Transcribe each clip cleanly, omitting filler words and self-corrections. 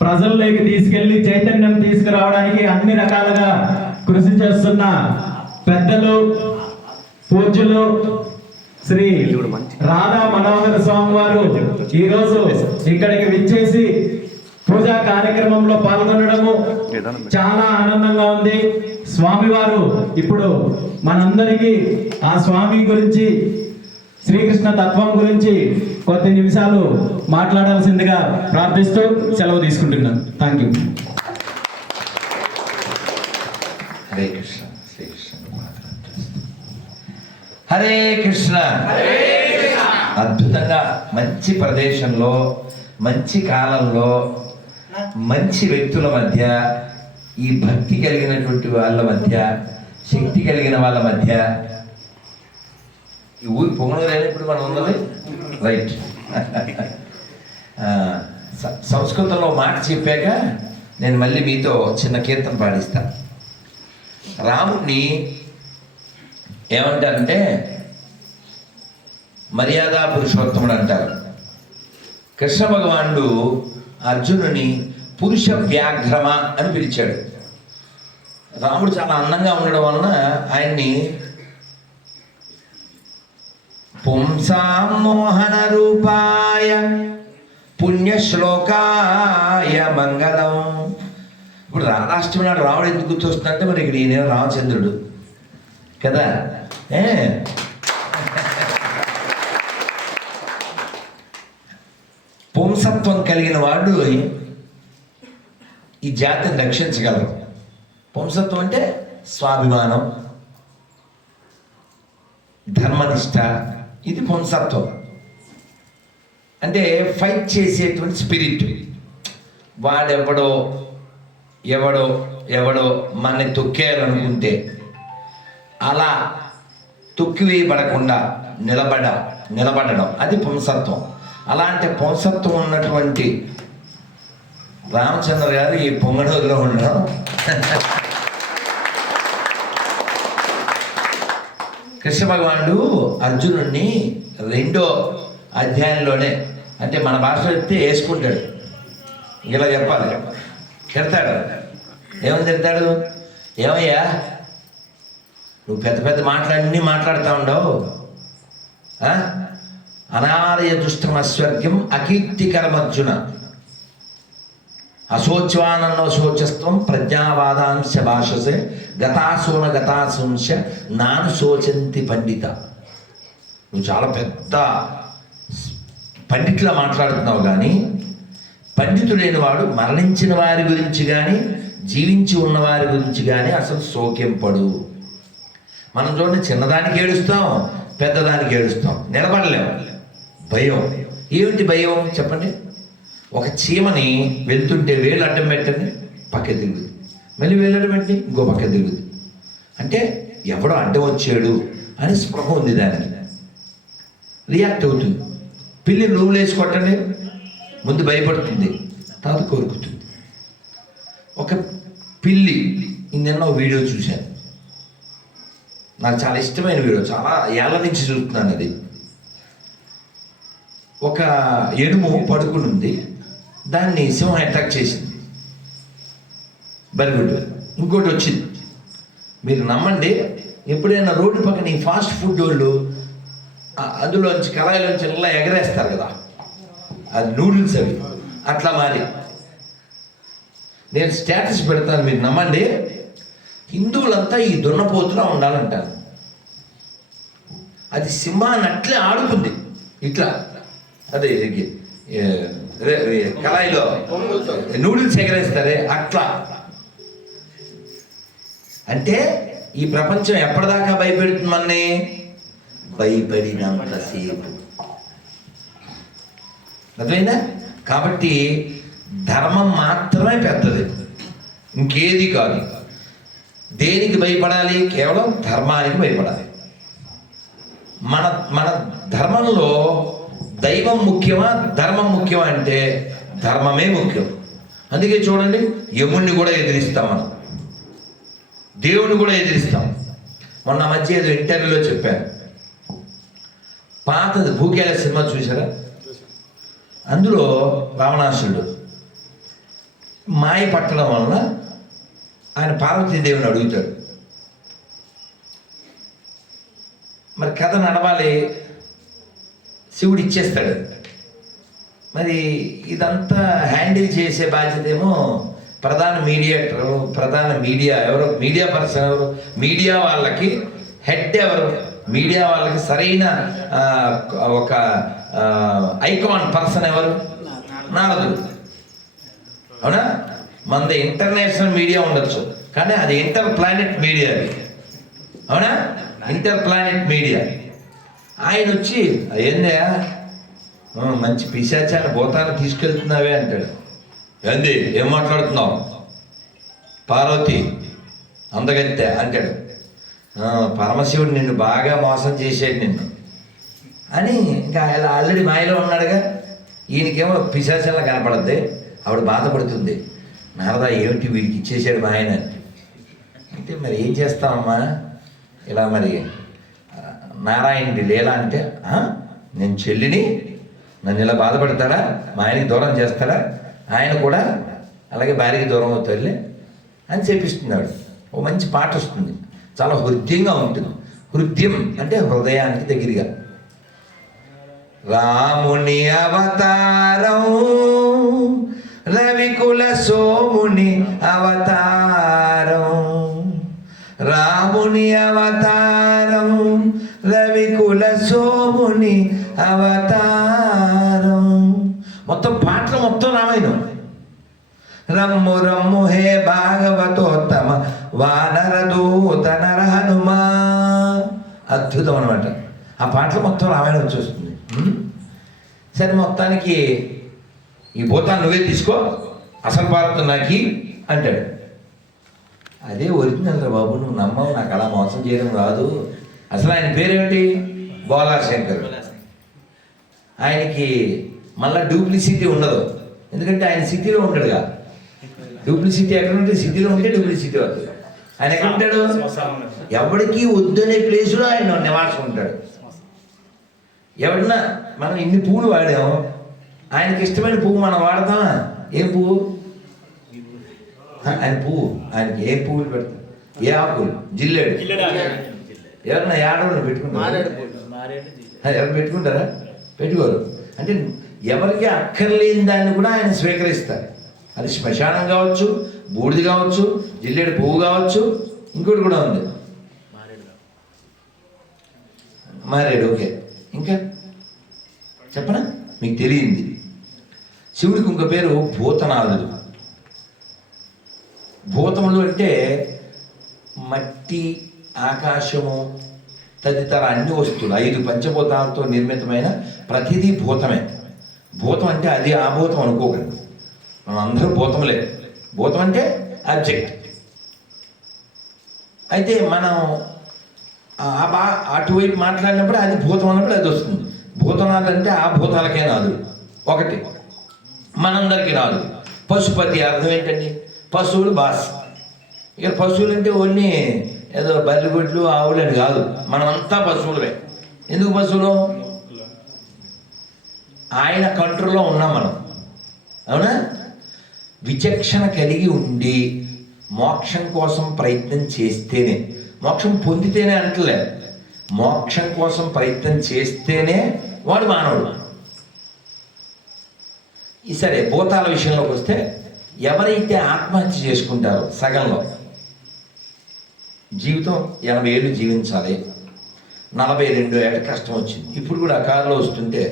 ప్రజల్లోకి తీసుకెళ్లి చైతన్యం తీసుకురావడానికి అన్ని రకాలుగా కృషి చేస్తున్న పెద్దలు పూజ్యులు శ్రీ రాధా మనోహర స్వామి వారు ఈరోజు ఇక్కడికి విచ్చేసి పూజా కార్యక్రమంలో పాల్గొనడము చాలా ఆనందంగా ఉంది. స్వామివారు ఇప్పుడు మనందరికీ ఆ స్వామి గురించి, శ్రీకృష్ణ తత్వం గురించి కొద్ది నిమిషాలు మాట్లాడాల్సిందిగా ప్రార్థిస్తూ సెలవు తీసుకుంటున్నాను. Thank you. హరే కృష్ణ. శ్రీకృష్ణ హరే కృష్ణ. అద్భుతంగా మంచి ప్రదేశంలో, మంచి కాలంలో, మంచి వ్యక్తుల మధ్య, ఈ భక్తి కలిగినటువంటి వాళ్ళ మధ్య, శక్తి కలిగిన వాళ్ళ మధ్య, ఈ ఊరు పొంగనూరు ఇప్పుడు మనం ఉన్నది రైట్. సంస్కృతంలో మాట చెప్పాక నేను మళ్ళీ మీతో చిన్న కీర్తన పాడిస్తా. రాముడిని ఏమంటారంటే మర్యాద పురుషోత్తముడు అంటారు. కృష్ణ భగవానుడు అర్జునుని పురుష వ్యాఘ్రమ అని పిలిచాడు. రాముడు చాలా అందంగా ఉండడం వలన ఆయన్ని పుంసామోహన రూపాయ పుణ్యశ్లోకాయ మంగళం. ఇప్పుడు రాధాష్టమి నాడు రాముడు ఎందుకు గుర్తొస్తుందంటే మరి ఇక్కడ ఈయన రామచంద్రుడు కదా. పుంసత్వం కలిగిన వాడు ఈ జాతిని రక్షించగలరు. పుంసత్వం అంటే స్వాభిమానం, ధర్మనిష్ట, ఇది పుంసత్వం. అంటే ఫైట్ చేసేటువంటి స్పిరిట్. వాడెవడో ఎవడో ఎవడో మనని తొక్కేయాలనుకుంటే అలా తొక్కివేయబడకుండా నిలబడడం అది పుంసత్వం. అలాంటి పుంసత్వం ఉన్నటువంటి రామచంద్ర గారు ఈ పొంగనూరులో ఉండడం కృష్ణ భగవానుడు అర్జునుడిని 2వ అధ్యాయంలోనే, అంటే మన భాషలో చెప్తే వేసుకుంటాడు, ఇలా చెప్పాలి, తిడతాడు. ఏమని తిడతాడు? ఏమయ్యా నువ్వు పెద్ద పెద్ద మాటలన్నీ మాట్లాడుతూ ఉండవు, అనాలయ దుష్టమస్వర్గ్యం అకీర్తికరమర్జున అశోచ్వానన్నో శోచస్త్వం ప్రజ్ఞావాదాంశ భాషసే గతాసోన గతాశంశ నాను శోచంతి పండిత. నువ్వు చాలా పెద్ద పండితులా మాట్లాడుతున్నావు, కానీ పండితుడైన వాడు మరణించిన వారి గురించి కానీ జీవించి ఉన్నవారి గురించి కానీ అసలు శోకింపడు. మనం చూడండి, చిన్నదానికి ఏడుస్తాం, పెద్దదానికి ఏడుస్తాం, నిలబడలేము. భయం. ఏమిటి భయం చెప్పండి? ఒక చీమని వెళ్తుంటే వేలు అడ్డం పెట్టండి, పక్క తిరుగుతుంది, మళ్ళీ వేలు అడ్డం పెట్టి ఇంకో పక్క తిరుగుతుంది. అంటే ఎవడో అడ్డం వచ్చాడు అని స్పృహ ఉంది, దానికి రియాక్ట్ అవుతుంది. పిల్లి నువ్వు లేచి కొట్టండి, ముందు భయపడుతుంది, తర్వాత కోరుకుతుంది. ఒక పిల్లి, నిన్న వీడియో చూశాను, నాకు చాలా ఇష్టమైన వీడియో, చాలా ఏళ్ళ నుంచి చూస్తున్నాను. అది ఒక ఎనుము పడుకుని ఉంది, దాన్ని సింహం అటాక్ చేసింది, బరిగొడ్డు. ఇంకోటి వచ్చింది. మీరు నమ్మండి, ఎప్పుడైనా రోడ్డు పక్కన ఈ ఫాస్ట్ ఫుడ్ వాళ్ళు అందులోంచి కళాయిలోంచి ఇలా ఎగరేస్తారు కదా, అది నూడిల్స్ అవి, అట్లా మారి. నేను స్టేటస్ పెడతాను, మీరు నమ్మండి, హిందువులంతా ఈ దున్నపోతులా ఉండాలంటారు. అది సింహాన్ని అట్లే ఆడుతుంది ఇట్లా, అదే కళాయిలో నూడిల్స్ ఎగరేస్తారే అట్లా. అంటే ఈ ప్రపంచం ఎప్పటిదాకా భయపెడుతుంది మనని? భయపడినంతసేపు. అర్థమైందా? కాబట్టి ధర్మం మాత్రమే పెద్దది, ఇంకేది కాదు. దేనికి భయపడాలి? కేవలం ధర్మానికి భయపడాలి. మన ధర్మంలో దైవం ముఖ్యమా ధర్మం ముఖ్యమా అంటే ధర్మమే ముఖ్యం. అందుకే చూడండి, యముణ్ణి కూడా ఎదిరిస్తాం, మనం దేవుణ్ణి కూడా ఎదిరిస్తాం. మొన్న మధ్య ఏదో ఇంటర్వ్యూలో చెప్పాను, పాతది భూకేల సినిమా చూసారా? అందులో రావణాసురుడు మాయ పట్టడం వలన ఆయన పార్వతీదేవిని అడుగుతాడు. మరి కథ నడవాలి, శివుడు ఇచ్చేస్తాడు. మరి ఇదంతా హ్యాండిల్ చేసే బాధ్యత ఏమో ప్రధాన మీడియా ఎవరు, మీడియా పర్సన్ ఎవరు, మీడియా వాళ్ళకి హెడ్ ఎవరు, మీడియా వాళ్ళకి సరైన ఒక ఐకాన్ పర్సన్ ఎవరు, నారదుడు. అవునా? మనది ఇంటర్నేషనల్ మీడియా ఉండొచ్చు, కానీ అది ఇంటర్ ప్లానెట్ మీడియా. అది అవునా? Inter planet media. ఆయన వచ్చి ఏందే మంచి పిశాచాన్ని భూతాన్ని తీసుకెళ్తున్నావే అంటాడు. ఏంది, ఏం మాట్లాడుతున్నావు, పార్వతి అందగత్తె అంటాడు. పరమశివుడు నిన్ను బాగా మోసం చేసాడు నిన్ను అని. ఇంకా ఆయన ఆల్రెడీ మాయలో ఉన్నాడుగా, ఈయనకేమో పిశాచంలా కనపడద్ది. ఆవిడ బాధపడుతుంది, నారదా ఏమిటి వీడికి ఇచ్చేసాడు మా ఆయన అంటే. మరి ఏం చేస్తామమ్మా, ఇలా మరి నారాయణుడి లీల అంటే, నేను చెల్లిని నన్ను ఇలా బాధపడతాడా, మా ఆయనకి దూరం చేస్తాడా, ఆయన కూడా అలాగే భార్యకి దూరం అవుతాడులే అని చెప్పిస్తున్నాడు. ఓ మంచి పాట వస్తుంది, చాలా హృదయంగా ఉంటుంది. హృదయం అంటే హృదయానికి దగ్గరగా. రాముని అవతారం రవికుల సోముని అవతారం, రాముని అవతారం రవికుల సోముని అవతారం. మొత్తం పాటలు మొత్తం రామాయణం. రమ్ము రమ్ము హే భాగవతోత్తమ వానర దూత నర హనుమా. అద్భుతం అనమాట. ఆ పాటలు మొత్తం రామాయణం వచ్చేస్తుంది. సరే, మొత్తానికి ఈ భూతాన్ని నువ్వే తీసుకో, అసలు భారతం నాకి అంటాడు. అదే ఒరిజినల్ రా బాబు, నువ్వు నమ్మవు, నాకు అలా మోసం చేయడం రాదు. అసలు ఆయన పేరేమిటి, బోలాశంకర్. ఆయనకి మళ్ళీ డూప్లిసిటీ ఉండదు, ఎందుకంటే ఆయన సిటీలో ఉండడుగా. డూప్లిసిటీ ఎక్కడ ఉంటే, సిటీలో ఉంటే డూప్లిసిటీ అవుతుంది. ఆయన ఎక్కడ ఉంటాడు, ఎవరికి వద్దనే ప్లేసులో ఆయన నివాసం ఉంటాడు. ఎవడన్నా మనం ఇన్ని పువ్వులు వాడాము, ఆయనకి ఇష్టమైన పువ్వు మనం వాడతామా? ఏ పువ్వు, ఆయన పువ్వు, ఆయనకి ఏ పువ్వులు పెడతాం, ఏ ఆకులు, జిల్లేడు. ఎవరన్నా ఏడవడం పెట్టుకుంటారా? ఎవరు పెట్టుకుంటారా? పెట్టుకోరు. అంటే ఎవరికి అక్కర్లేని దాన్ని కూడా ఆయన స్వీకరిస్తారు. అది శ్మశానం కావచ్చు, బూడిది కావచ్చు, జిల్లేడు పువ్వు కావచ్చు, ఇంకోటి కూడా ఉంది మారేడు. ఓకే, ఇంకా చెప్పనా, మీకు తెలియంది. శివుడికి ఇంకో పేరు భూతనాథుడు. భూతములు అంటే మట్టి, ఆకాశము తదితర అన్ని వస్తువులు, 5 పంచభూతాలతో నిర్మితమైన ప్రతిదీ భూతమే. భూతం అంటే అది ఆ భూతం అనుకోకండి, మనం అందరూ భూతములే. భూతం అంటే ఆబ్జెక్ట్. అయితే మనం అటువైపు మాట్లాడినప్పుడు అది భూతం అన్నప్పుడు అది వస్తుంది. భూతనాథుడు అంటే ఆ భూతాలకే నాదుడు ఒకటి, మనందరికీ నాదు. పశుపతి అర్థం ఏంటండి, పశువులు బాస్. ఇక పశువులు అంటే ఓన్లీ ఏదో బర్రెగొడ్లు ఆవులు అని కాదు, మనమంతా పశువులమే. ఎందుకు పశువులు, ఆయన కంట్రోల్లో ఉన్నాం మనం. అవునా? విచక్షణ కలిగి ఉండి మోక్షం కోసం ప్రయత్నం చేస్తేనే, మోక్షం పొందితేనే అంటలే, మోక్షం కోసం ప్రయత్నం చేస్తేనే వాడు మానవుడు. సరే, భూతాల విషయంలోకి వస్తే, ఎవరైతే ఆత్మహత్య చేసుకుంటారో సగంలో, జీవితం 80 ఏళ్ళు జీవించాలి, 42 ఏళ్ళ కష్టం వచ్చింది. ఇప్పుడు కూడా ఆ కారులో వస్తుంటే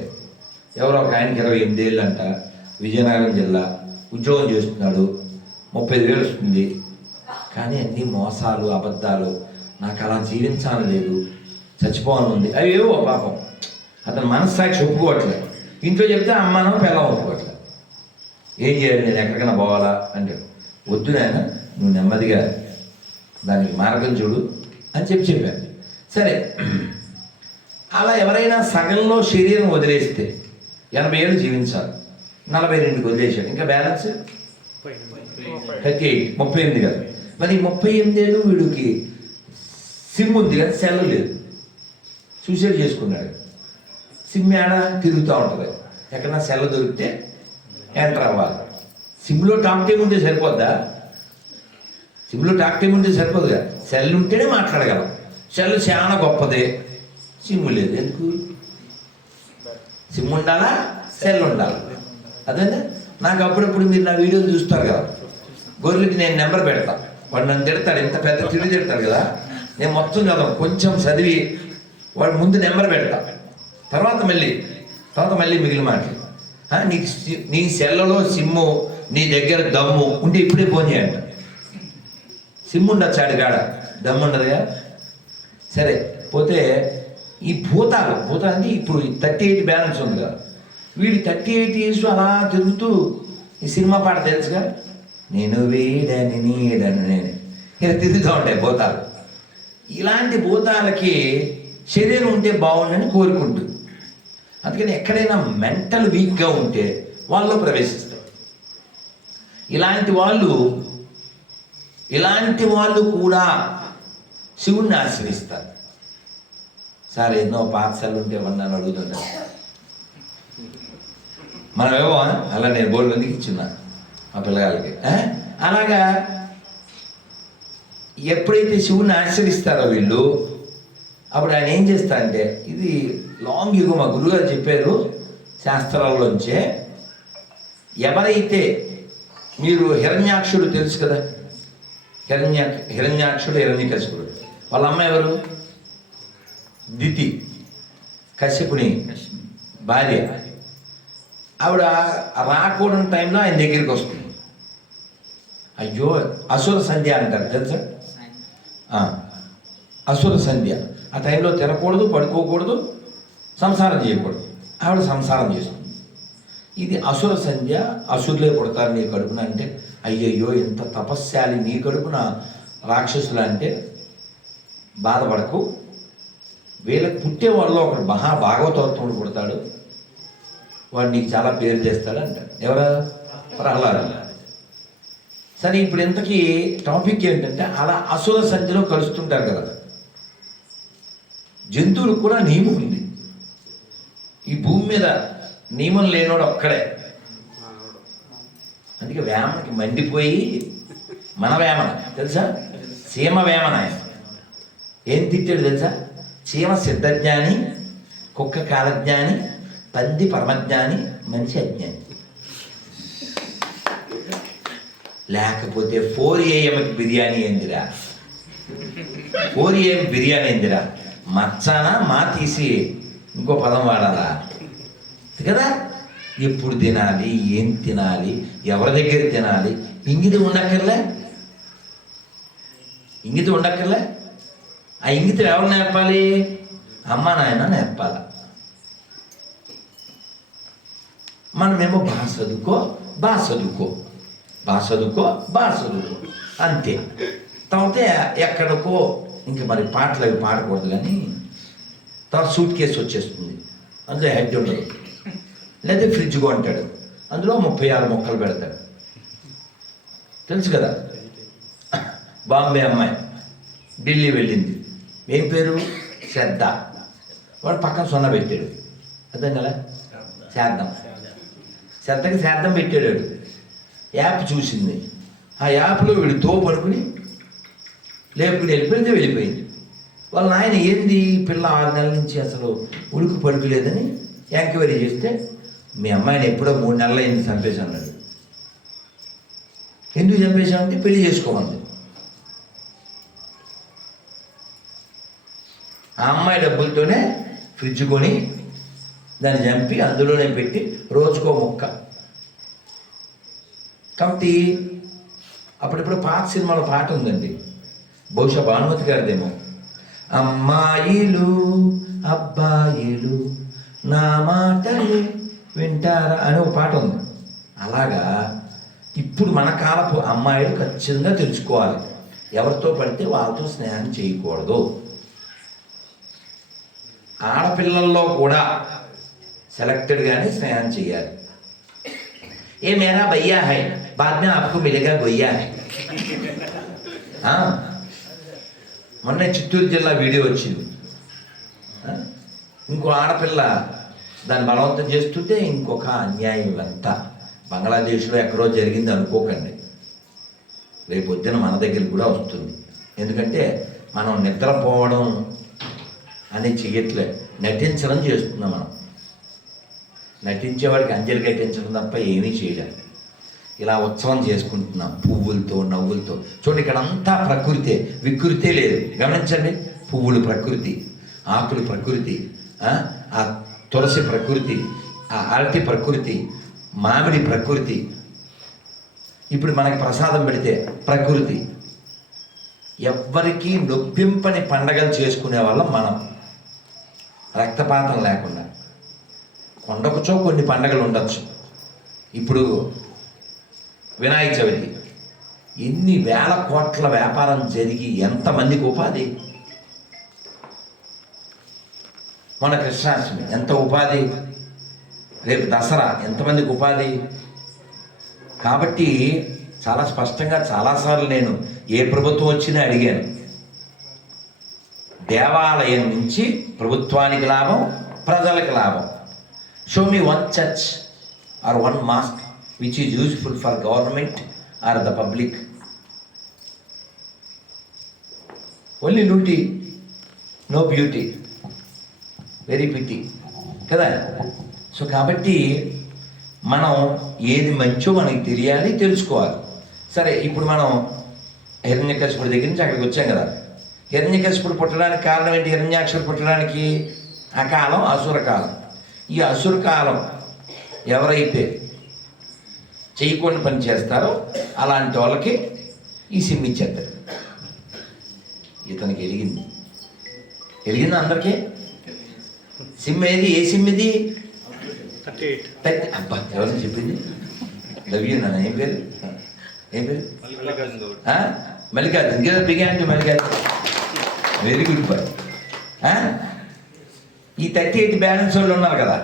ఎవరో ఒక ఆయనకి 28 ఏళ్ళు అంట, విజయనగరం జిల్లా, ఉద్యోగం చేస్తున్నాడు, 35,000 వస్తుంది, కానీ అన్ని మోసాలు, అబద్ధాలు, నాకు అలా జీవించాలని లేదు, చచ్చిపోవాలని ఉంది, అవి ఏవో పాపం అతను మనస్సాక్షి ఒప్పుకోవట్లేదు. ఇంట్లో చెప్తే అమ్మానో పిల్లం ఒప్పుకోవట్లేదు. ఏం చేయాలి, నేను ఎక్కడికైనా పోవాలా అంటాడు. వద్దు నాయన, నువ్వు నెమ్మదిగా దానికి మార్గం చూడు అని చెప్పాను. సరే, అలా ఎవరైనా సగంలో శరీరం వదిలేస్తే 80 ఏళ్ళు జీవించాలి, 42కి వదిలేశాడు, ఇంకా బ్యాలెన్స్ 38 కదా. మరి 38 ఏళ్ళు వీడికి సిమ్ ఉంది కదా, సెల్ లేదు, సూసైడ్ చేసుకున్నాడు. సిమ్ ఏడ తిరుగుతూ ఉంటుంది. ఎక్కడన్నా సెల్ దొరికితే ఎంటర్ అవ్వాలి. సిమ్లో టాక్ టైం ఉంటే సరిపోద్దా? సిమ్లో టాక్ టైం ఉంటే సరిపోదుగా, సెల్ ఉంటేనే మాట్లాడగలం. సెల్ చాలా గొప్పదే, సిమ్ లేదు. ఎందుకు? సిమ్ ఉండాలా, సెల్ ఉండాలి. అదేనా? నాకు అప్పుడప్పుడు మీరు నా వీడియోలు చూస్తారు కదా, గొర్రెలకి నేను నెంబర్ పెడతా. వాడు నన్ను తిడతాడు, ఇంత పెద్ద తిడతాడు కదా, నేను మొత్తం చదవం, కొంచెం చదివి వాడు ముందు నెంబర్ పెడతా, తర్వాత మళ్ళీ మిగిలిన మాటలు. నీకు నీ సెల్లలో సిమ్ము నీ దగ్గర దమ్ము ఉంటే ఇప్పుడే ఫోన్ చేయండి. సిమ్ ఉండొచ్చు ఆడికాడ, దమ్ము ఉండదుగా. సరే, పోతే ఈ భూతాలు అంటే ఇప్పుడు 38 బ్యాలెన్స్ ఉంది కదా, వీడి 38 ఇయర్స్ అలా తిరుగుతూ ఈ సినిమా పాట తెలుసుగా, నేను వేడని నీడని నేను ఇలా తిరుగుతూ ఉంటాయి భూతాలు. ఇలాంటి భూతాలకి శరీరం ఉంటే బాగుండని కోరుకుంటుంది. అందుకని ఎక్కడైనా మెంటల్ వీక్గా ఉంటే వాళ్ళు ప్రవేశిస్తారు. ఇలాంటి వాళ్ళు కూడా శివుణ్ణి ఆశ్రయిస్తారు. సార్ ఎన్నో పాఠశాలలు ఉంటే ఏమన్నా అడుగుతుంటారు. మనమేమో అలా నేను బోర్డు మందికి ఇచ్చున్నా ఆ పిల్లగాళ్ళకి. అలాగా ఎప్పుడైతే శివుణ్ణి ఆశ్రయిస్తారో వీళ్ళు, అప్పుడు ఆయన ఏం చేస్తారంటే, ఇది లాంగ్ యుగం మా గురుగారు చెప్పారు శాస్త్రాల్లోంచే, ఎవరైతే మీరు హిరణ్యాక్షుడు తెలుసు కదా, హిరణ్యాక్షుడు హిరణ్యకశిపుడు, వాళ్ళ అమ్మ ఎవరు? దితి, కశ్యపుని భార్య. ఆవిడ రాకూడని టైంలో ఆయన దగ్గరికి వస్తుంది. అయ్యో, అసుర సంధ్య అంటారు తెలుసా? అసుర సంధ్య. ఆ టైంలో తినకూడదు, పడుకోకూడదు, సంసారం చేయకూడదు. ఆవిడ సంసారం చేస్తుంది. ఇది అసుర సంధ్య. అసురులే పుడతారు నీ కడుపున అంటే, అయ్యయ్యో ఇంత తపస్శాలి నీ కడుపున రాక్షసులు అంటే బాధపడకు, వీళ్ళకి పుట్టే వాళ్ళు ఒకడు భాగవతోత్తముడు పుడతాడు, వాడు నీకు చాలా పేరు చేస్తాడు అంటాడు. ఎవరా? ప్రహ్లాదు. సరే, ఇప్పుడు ఇంతకీ టాపిక్ ఏంటంటే, అలా అసుర సంధ్యలో కలుస్తుంటారు కదా. జంతువులకు కూడా నియమం ఉంది. ఈ భూమి మీద నియమం లేనోడు ఒక్కడే. అందుకే వేమనకి మండిపోయి, మన వేమన తెలుసా, సీమ వేమన ఏం తిట్టాడు తెలుసా? చీమ సిద్ధజ్ఞాని, కుక్క కాలజ్ఞాని, పంది పరమజ్ఞాని, మనిషి అజ్ఞాని. లేకపోతే 4 AM బిర్యానీ ఏందిరా, 4 AM బిర్యానీ ఏందిరా, మచ్చానా మా తీసి ఇంకో పదం వాడాలా కదా. ఎప్పుడు తినాలి, ఏం తినాలి, ఎవరి దగ్గర తినాలి, ఇంగితం ఉండక్కర్లే. ఆ ఇంగితం ఎవరు నేర్పాలి? అమ్మ నాయన నేర్పాలి. మనమేమో బాగా చదువుకో అంతే. తర్వాత ఎక్కడికో ఇంకా మరి పాటలు అవి పాడకూడదు కానీ, తర్వాత సూట్ కేసు వచ్చేస్తుంది, అందులో హెడ్ ఉండదు. లేదా ఫ్రిడ్జ్ కొంటాడు, అందులో 36 మొక్కలు పెడతాడు. తెలుసు కదా. బాంబే అమ్మాయి ఢిల్లీ వెళ్ళింది, ఏం పేరు? శ్రద్ధ. వాడు పక్కన సున్న పెట్టాడు, అర్థం కదా, శ్రద్ధకి శ్రాద్ధం పెట్టాడు. యాప్ చూసింది, ఆ యాప్లో వీడు పడుకుని లేపుకుని వెళ్ళిపోయింది. వాళ్ళ నాయన ఏంది పిల్ల 6 నెలల నుంచి అసలు ఉడుకు పడుకోలేదని ఎంక్వైరీ చేస్తే, మీ అమ్మాయిని ఎప్పుడో 3 నెలలు అయింది చంపేసి అన్నాడు. ఎందుకు చంపేశామంటే పెళ్లి చేసుకోమంది. ఆ అమ్మాయి డబ్బులతోనే ఫ్రిడ్జ్ కొని దాన్ని చంపి అందులోనే పెట్టి రోజుకో ముక్క. కాబట్టి అప్పుడప్పుడు పాత సినిమాలో పాట ఉందండి, బహుశా భానుమతి గారిదేమో, అమ్మాయిలు అబ్బాయిలు నా మాటలు వింటారా అని ఒక పాట ఉంది. అలాగా ఇప్పుడు మన కాలపు అమ్మాయిలు ఖచ్చితంగా తెలుసుకోవాలి, ఎవరితో పడితే వాళ్ళతో స్నేహం చేయకూడదు. ఆడపిల్లల్లో కూడా సెలెక్టెడ్గానే స్నేహం చేయాలి. ఏ మేరా భయ్యా హై, బాద్ మే ఆప్కో మిలేగా గొయ్యా హై. మొన్న చిత్తూరు జిల్లా వీడియో వచ్చింది. ఇంకో ఆడపిల్ల దాన్ని బలవంతం చేస్తుంటే ఇంకొక అన్యాయం ఇవంతా బంగ్లాదేశ్లో ఎక్కడో జరిగింది అనుకోకండి, రేపొద్దున మన దగ్గరికి కూడా వస్తుంది. ఎందుకంటే మనం నిద్రపోవడం అనేది చెయ్యట్లేదు, నటించడం చేస్తున్నాం. మనం నటించేవాడికి అంజలి కట్టించడం తప్ప ఏమీ చేయలేదు. ఇలా ఉత్సవం చేసుకుంటున్నాం పువ్వులతో నవ్వులతో. చూడండి ఇక్కడ అంతా ప్రకృతే, వికృతే లేదు. గమనించండి, పువ్వులు ప్రకృతి, ఆకులు ప్రకృతి, ఆ తులసి ప్రకృతి, ఆ అరటి ప్రకృతి, మామిడి ప్రకృతి. ఇప్పుడు మనకి ప్రసాదం పెడితే ప్రకృతి. ఎవ్వరికీ నొప్పింపని పండగలు చేసుకునే వాళ్ళం మనం, రక్తపాతం లేకుండా. కొండకుచో కొన్ని పండగలు ఉండొచ్చు. ఇప్పుడు వినాయక చవితి, ఎన్ని వేల కోట్ల వ్యాపారం జరిగి ఎంతమందికి ఉపాధి. మన కృష్ణాష్టమి ఎంత ఉపాధి, రేపు దసరా ఎంతమందికి ఉపాధి. కాబట్టి చాలా స్పష్టంగా చాలాసార్లు నేను ఏ ప్రభుత్వం వచ్చినా అడిగాను, దేవాలయం నుంచి ప్రభుత్వానికి లాభం, ప్రజలకు లాభం. Show me one church or one mask which is useful for government or the public. Only nudity, no beauty, very pity కదా. సో కాబట్టి మనం ఏది మంచో మనకి తెలియాలి, తెలుసుకోవాలి. సరే, ఇప్పుడు మనం హిరణ్యకశిపుడి దగ్గర నుంచి అక్కడికి వచ్చాం కదా. హిరణ్యకశిపుడు పుట్టడానికి కారణం ఏంటి? హిరణ్యాక్షుడు పుట్టడానికి అకాలం, అసురకాలం. ఈ అసురకాలం ఎవరైతే చేయకుండా పని చేస్తారో అలాంటి వాళ్ళకి ఈ సిమ్ ఇచ్చేస్తారు. ఇతనికి వెలిగింది అందరికీ సిమ్. ఏది? ఏ సిమ్ ఇది? అబ్బా, ఎవరైనా చెప్పింది? లవ్యూనా? ఏం పేరు? మల్లికార్జున్. కదా బిగాంటి మల్లికార్జున్, వెరీ గుడ్ బాయ్. ఈ 38 బ్యాలెన్స్ వాళ్ళు ఉన్నారు కదా,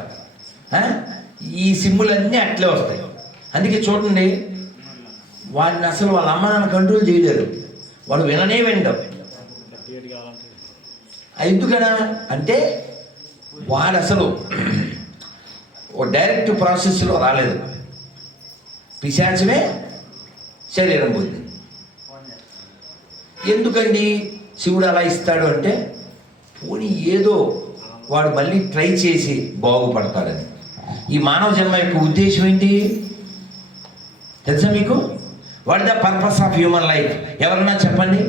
ఈ సిమ్ములన్నీ అట్లే వస్తాయి. అందుకే చూడండి, వాడిని అసలు వాళ్ళ అమ్మ నాన్న కంట్రోల్ చేయలేరు, వాడు విననే వింటాం. ఎందుకనా అంటే వాడు అసలు ఓ డైరెక్ట్ ప్రాసెస్లో రాలేదు, పిశాచమే శరీరం పొంది. ఎందుకండి శివుడు అలా ఇస్తాడు అంటే, పోనీ ఏదో వాడు మళ్ళీ ట్రై చేసి బాగుపడతాడని. ఈ మానవ జన్మ యొక్క ఉద్దేశం ఏంటి తెలుసా మీకు? What the purpose of human life? ఎవరైనా చెప్పండి.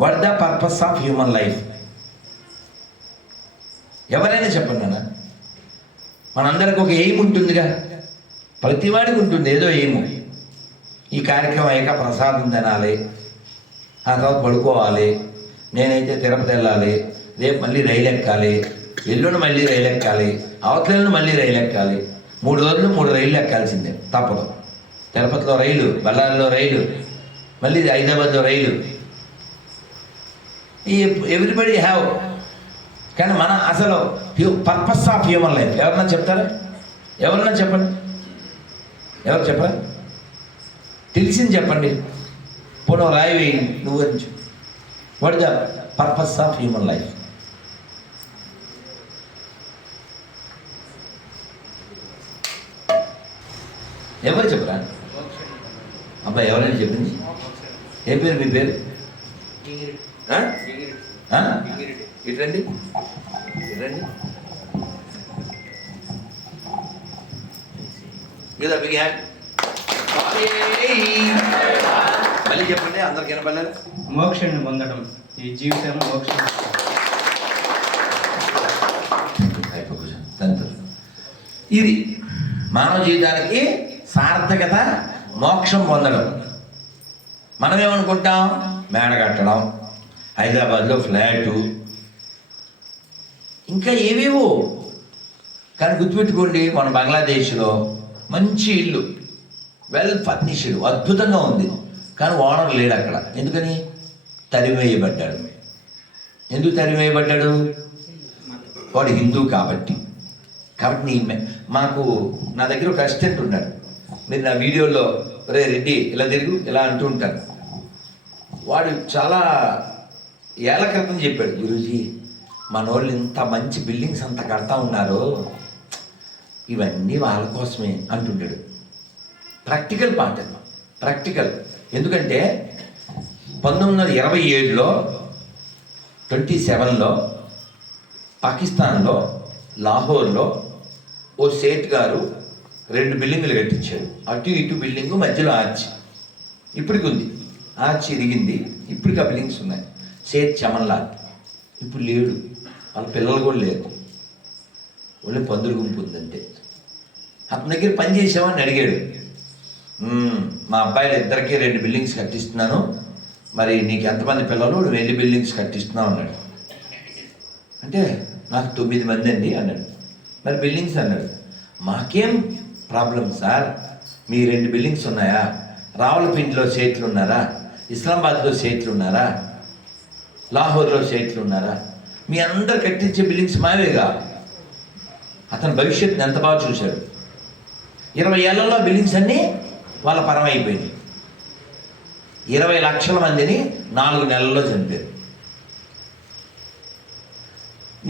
What the purpose of human life? ఎవరైనా చెప్పండి అన్న. మనందరికి ఒక ఎయిమ్ ఉంటుందిగా, ప్రతివాడికి ఉంటుంది ఏదో ఎయిము. ఈ కార్యక్రమం అయ్యాక ప్రసాదం తినాలి, ఆ తర్వాత పడుకోవాలి, నేనైతే తిరుపతి వెళ్ళాలి, రేపు మళ్ళీ రైలు ఎక్కాలి, ఎల్లుండి మళ్ళీ రైలు ఎక్కాలి, అవతల మళ్ళీ రైలు ఎక్కాలి. 3 రోజులు 3 రైళ్ళు ఎక్కాల్సిందే, తప్పదు. తిరుపతిలో రైలు, బళ్ళారిలో రైలు, మళ్ళీ హైదరాబాద్లో రైలు. ఈ ఎవ్రీబడి హ్యావ్. కానీ మన అసలు పర్పస్ ఆఫ్ హ్యూమన్ లైఫ్ ఎవరన్నా చెప్తారా? చెప్పండి. ఎవరు చెప్పరా? తెలిసింది చెప్పండి. పోను రాయి వేయండి, నువ్వు గురించి. What the purpose of human life? ఎవరు చెప్పరా? అబ్బాయి ఎవరైనా చెప్పింది? ఏ పేరు మీ పేరు? ఇటండి. ఇదా బిగ్ హ్యాండ్. మళ్ళీ చెప్పండి, అందరికి వినపడలేదు. మోక్షాన్ని పొందడం, ఈ జీవితం మోక్షం. ఇది మానవ జీవితానికి సార్థకత, మోక్షం పొందడం. మనం ఏమనుకుంటాం? మేడ కట్టడం, హైదరాబాద్లో ఫ్లాటు, ఇంకా ఏవేవో. కానీ గుర్తుపెట్టుకోండి, మన బంగ్లాదేశ్లో మంచి ఇల్లు, వెల్ ఫర్నిష్డ్, అద్భుతంగా ఉంది. కానీ ఓనర్ లేడు అక్కడ. ఎందుకని? తరివేయబడ్డాడు. ఎందుకు తరివేయబడ్డాడు? వాడు హిందూ కాబట్టి. మాకు నా దగ్గర ఒక అసిస్టెంట్ ఉన్నాడు. మీరు నా వీడియోలో రే రెడ్డి ఇలా తిరుగు ఇలా అంటూ ఉంటారు. వాడు చాలా ఏళ్ల క్రితం చెప్పాడు, గురూజీ మన వాళ్ళు ఇంత మంచి బిల్డింగ్స్ అంతా కడతా ఉన్నారు, ఇవన్నీ వాళ్ళ కోసమే అంటుంటాడు. ప్రాక్టికల్ పార్ట్ అది, ప్రాక్టికల్. ఎందుకంటే 1927లో 27లో పాకిస్తాన్లో లాహోర్లో ఓ సేట్ గారు 2 బిల్డింగులు కట్టించారు. అటు ఇటు బిల్డింగు, మధ్యలో ఆర్చి. ఇప్పటికి ఉంది, ఆర్చి ఇరిగింది, ఇప్పటికి ఆ బిల్డింగ్స్ ఉన్నాయి. సేట్ చమన్లాల్ ఇప్పుడు లేడు, వాళ్ళ పిల్లలు కూడా లేరు, వాళ్ళే పందులు గుంపు ఉందంటే. అతని దగ్గర పని చేసామని అడిగాడు. మా అబ్బాయిలు ఇద్దరికి 2 బిల్డింగ్స్ కట్టిస్తున్నాను, మరి నీకు ఎంతమంది పిల్లలు, నువ్వు 2 బిల్డింగ్స్ కట్టిస్తున్నావు అన్నాడు. అంటే నాకు 9 మంది అండి అన్నాడు. మరి బిల్డింగ్స్ అన్నాడు. మాకేం ప్రాబ్లం సార్, మీ 2 బిల్డింగ్స్ ఉన్నాయా, రావులపిండిలో సేట్లు ఉన్నారా, ఇస్లామాబాద్లో సేట్లు ఉన్నారా, లాహోర్లో సేట్లు ఉన్నారా, మీ అందరు కట్టించే బిల్డింగ్స్ మావేగా. అతని భవిష్యత్తుని ఎంత బాగా చూశాడు. 20 ఏళ్లలో బిల్డింగ్స్ అన్నీ వాళ్ళ పరం అయిపోయింది. 20 లక్షల మందిని 4 నెలల్లో చంపారు.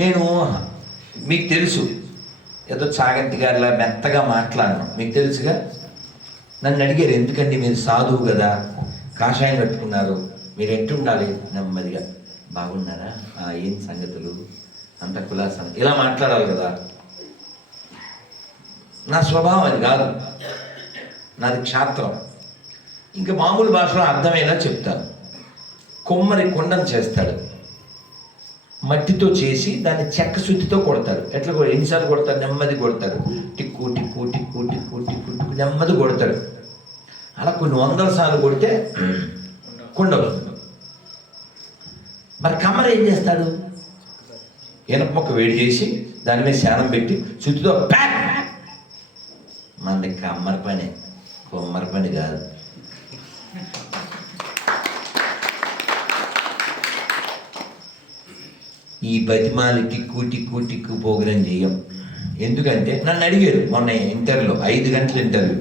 నేను మీకు తెలుసు, ఏదో చాగంటి గారిలా మెత్తగా మాట్లాడను, మీకు తెలుసుగా. నన్ను అడిగారు, ఎందుకండి మీరు సాధువు కదా, కాషాయం కట్టుకున్నారు, మీరు ఎట్టుండాలి, నెమ్మదిగా బాగున్నారా, ఏం సంగతులు, అంత కులాసం, ఇలా మాట్లాడాలి కదా. నా స్వభావం అది కాదు, నాది క్షాత్రం. ఇంకా మామూలు భాషలో అర్థమయ్యేలా చెప్తాను. కొమ్మరి కొండను చేస్తాడు, మట్టితో చేసి దాన్ని చెక్క సుత్తితో కొడతాడు. ఎట్లా ఎన్నిసార్లు కొడతాడు, నెమ్మది కొడతాడు, టిక్కు టిక్కు టిక్కు టిక్కు టిక్కు టిక్కు నెమ్మది కొడతాడు. అలా కొన్ని 100 సార్లు కొడితే కొండ వస్తుంది. మరి కమ్మరి ఏం చేస్తాడు, ఇనప మొక్క వేడి చేసి దాని మీద శానం పెట్టి సుత్తితో ప్యాక్. మనది కమ్మరి పని, కొమ్మరి పని కాదు. ఈ బతిమాలి టిక్కు టిక్కు టిక్కు ప్రోగ్రాం చేయం. ఎందుకంటే నన్ను అడిగారు మొన్న ఇంటర్వ్యూలో, 5 గంటల ఇంటర్వ్యూ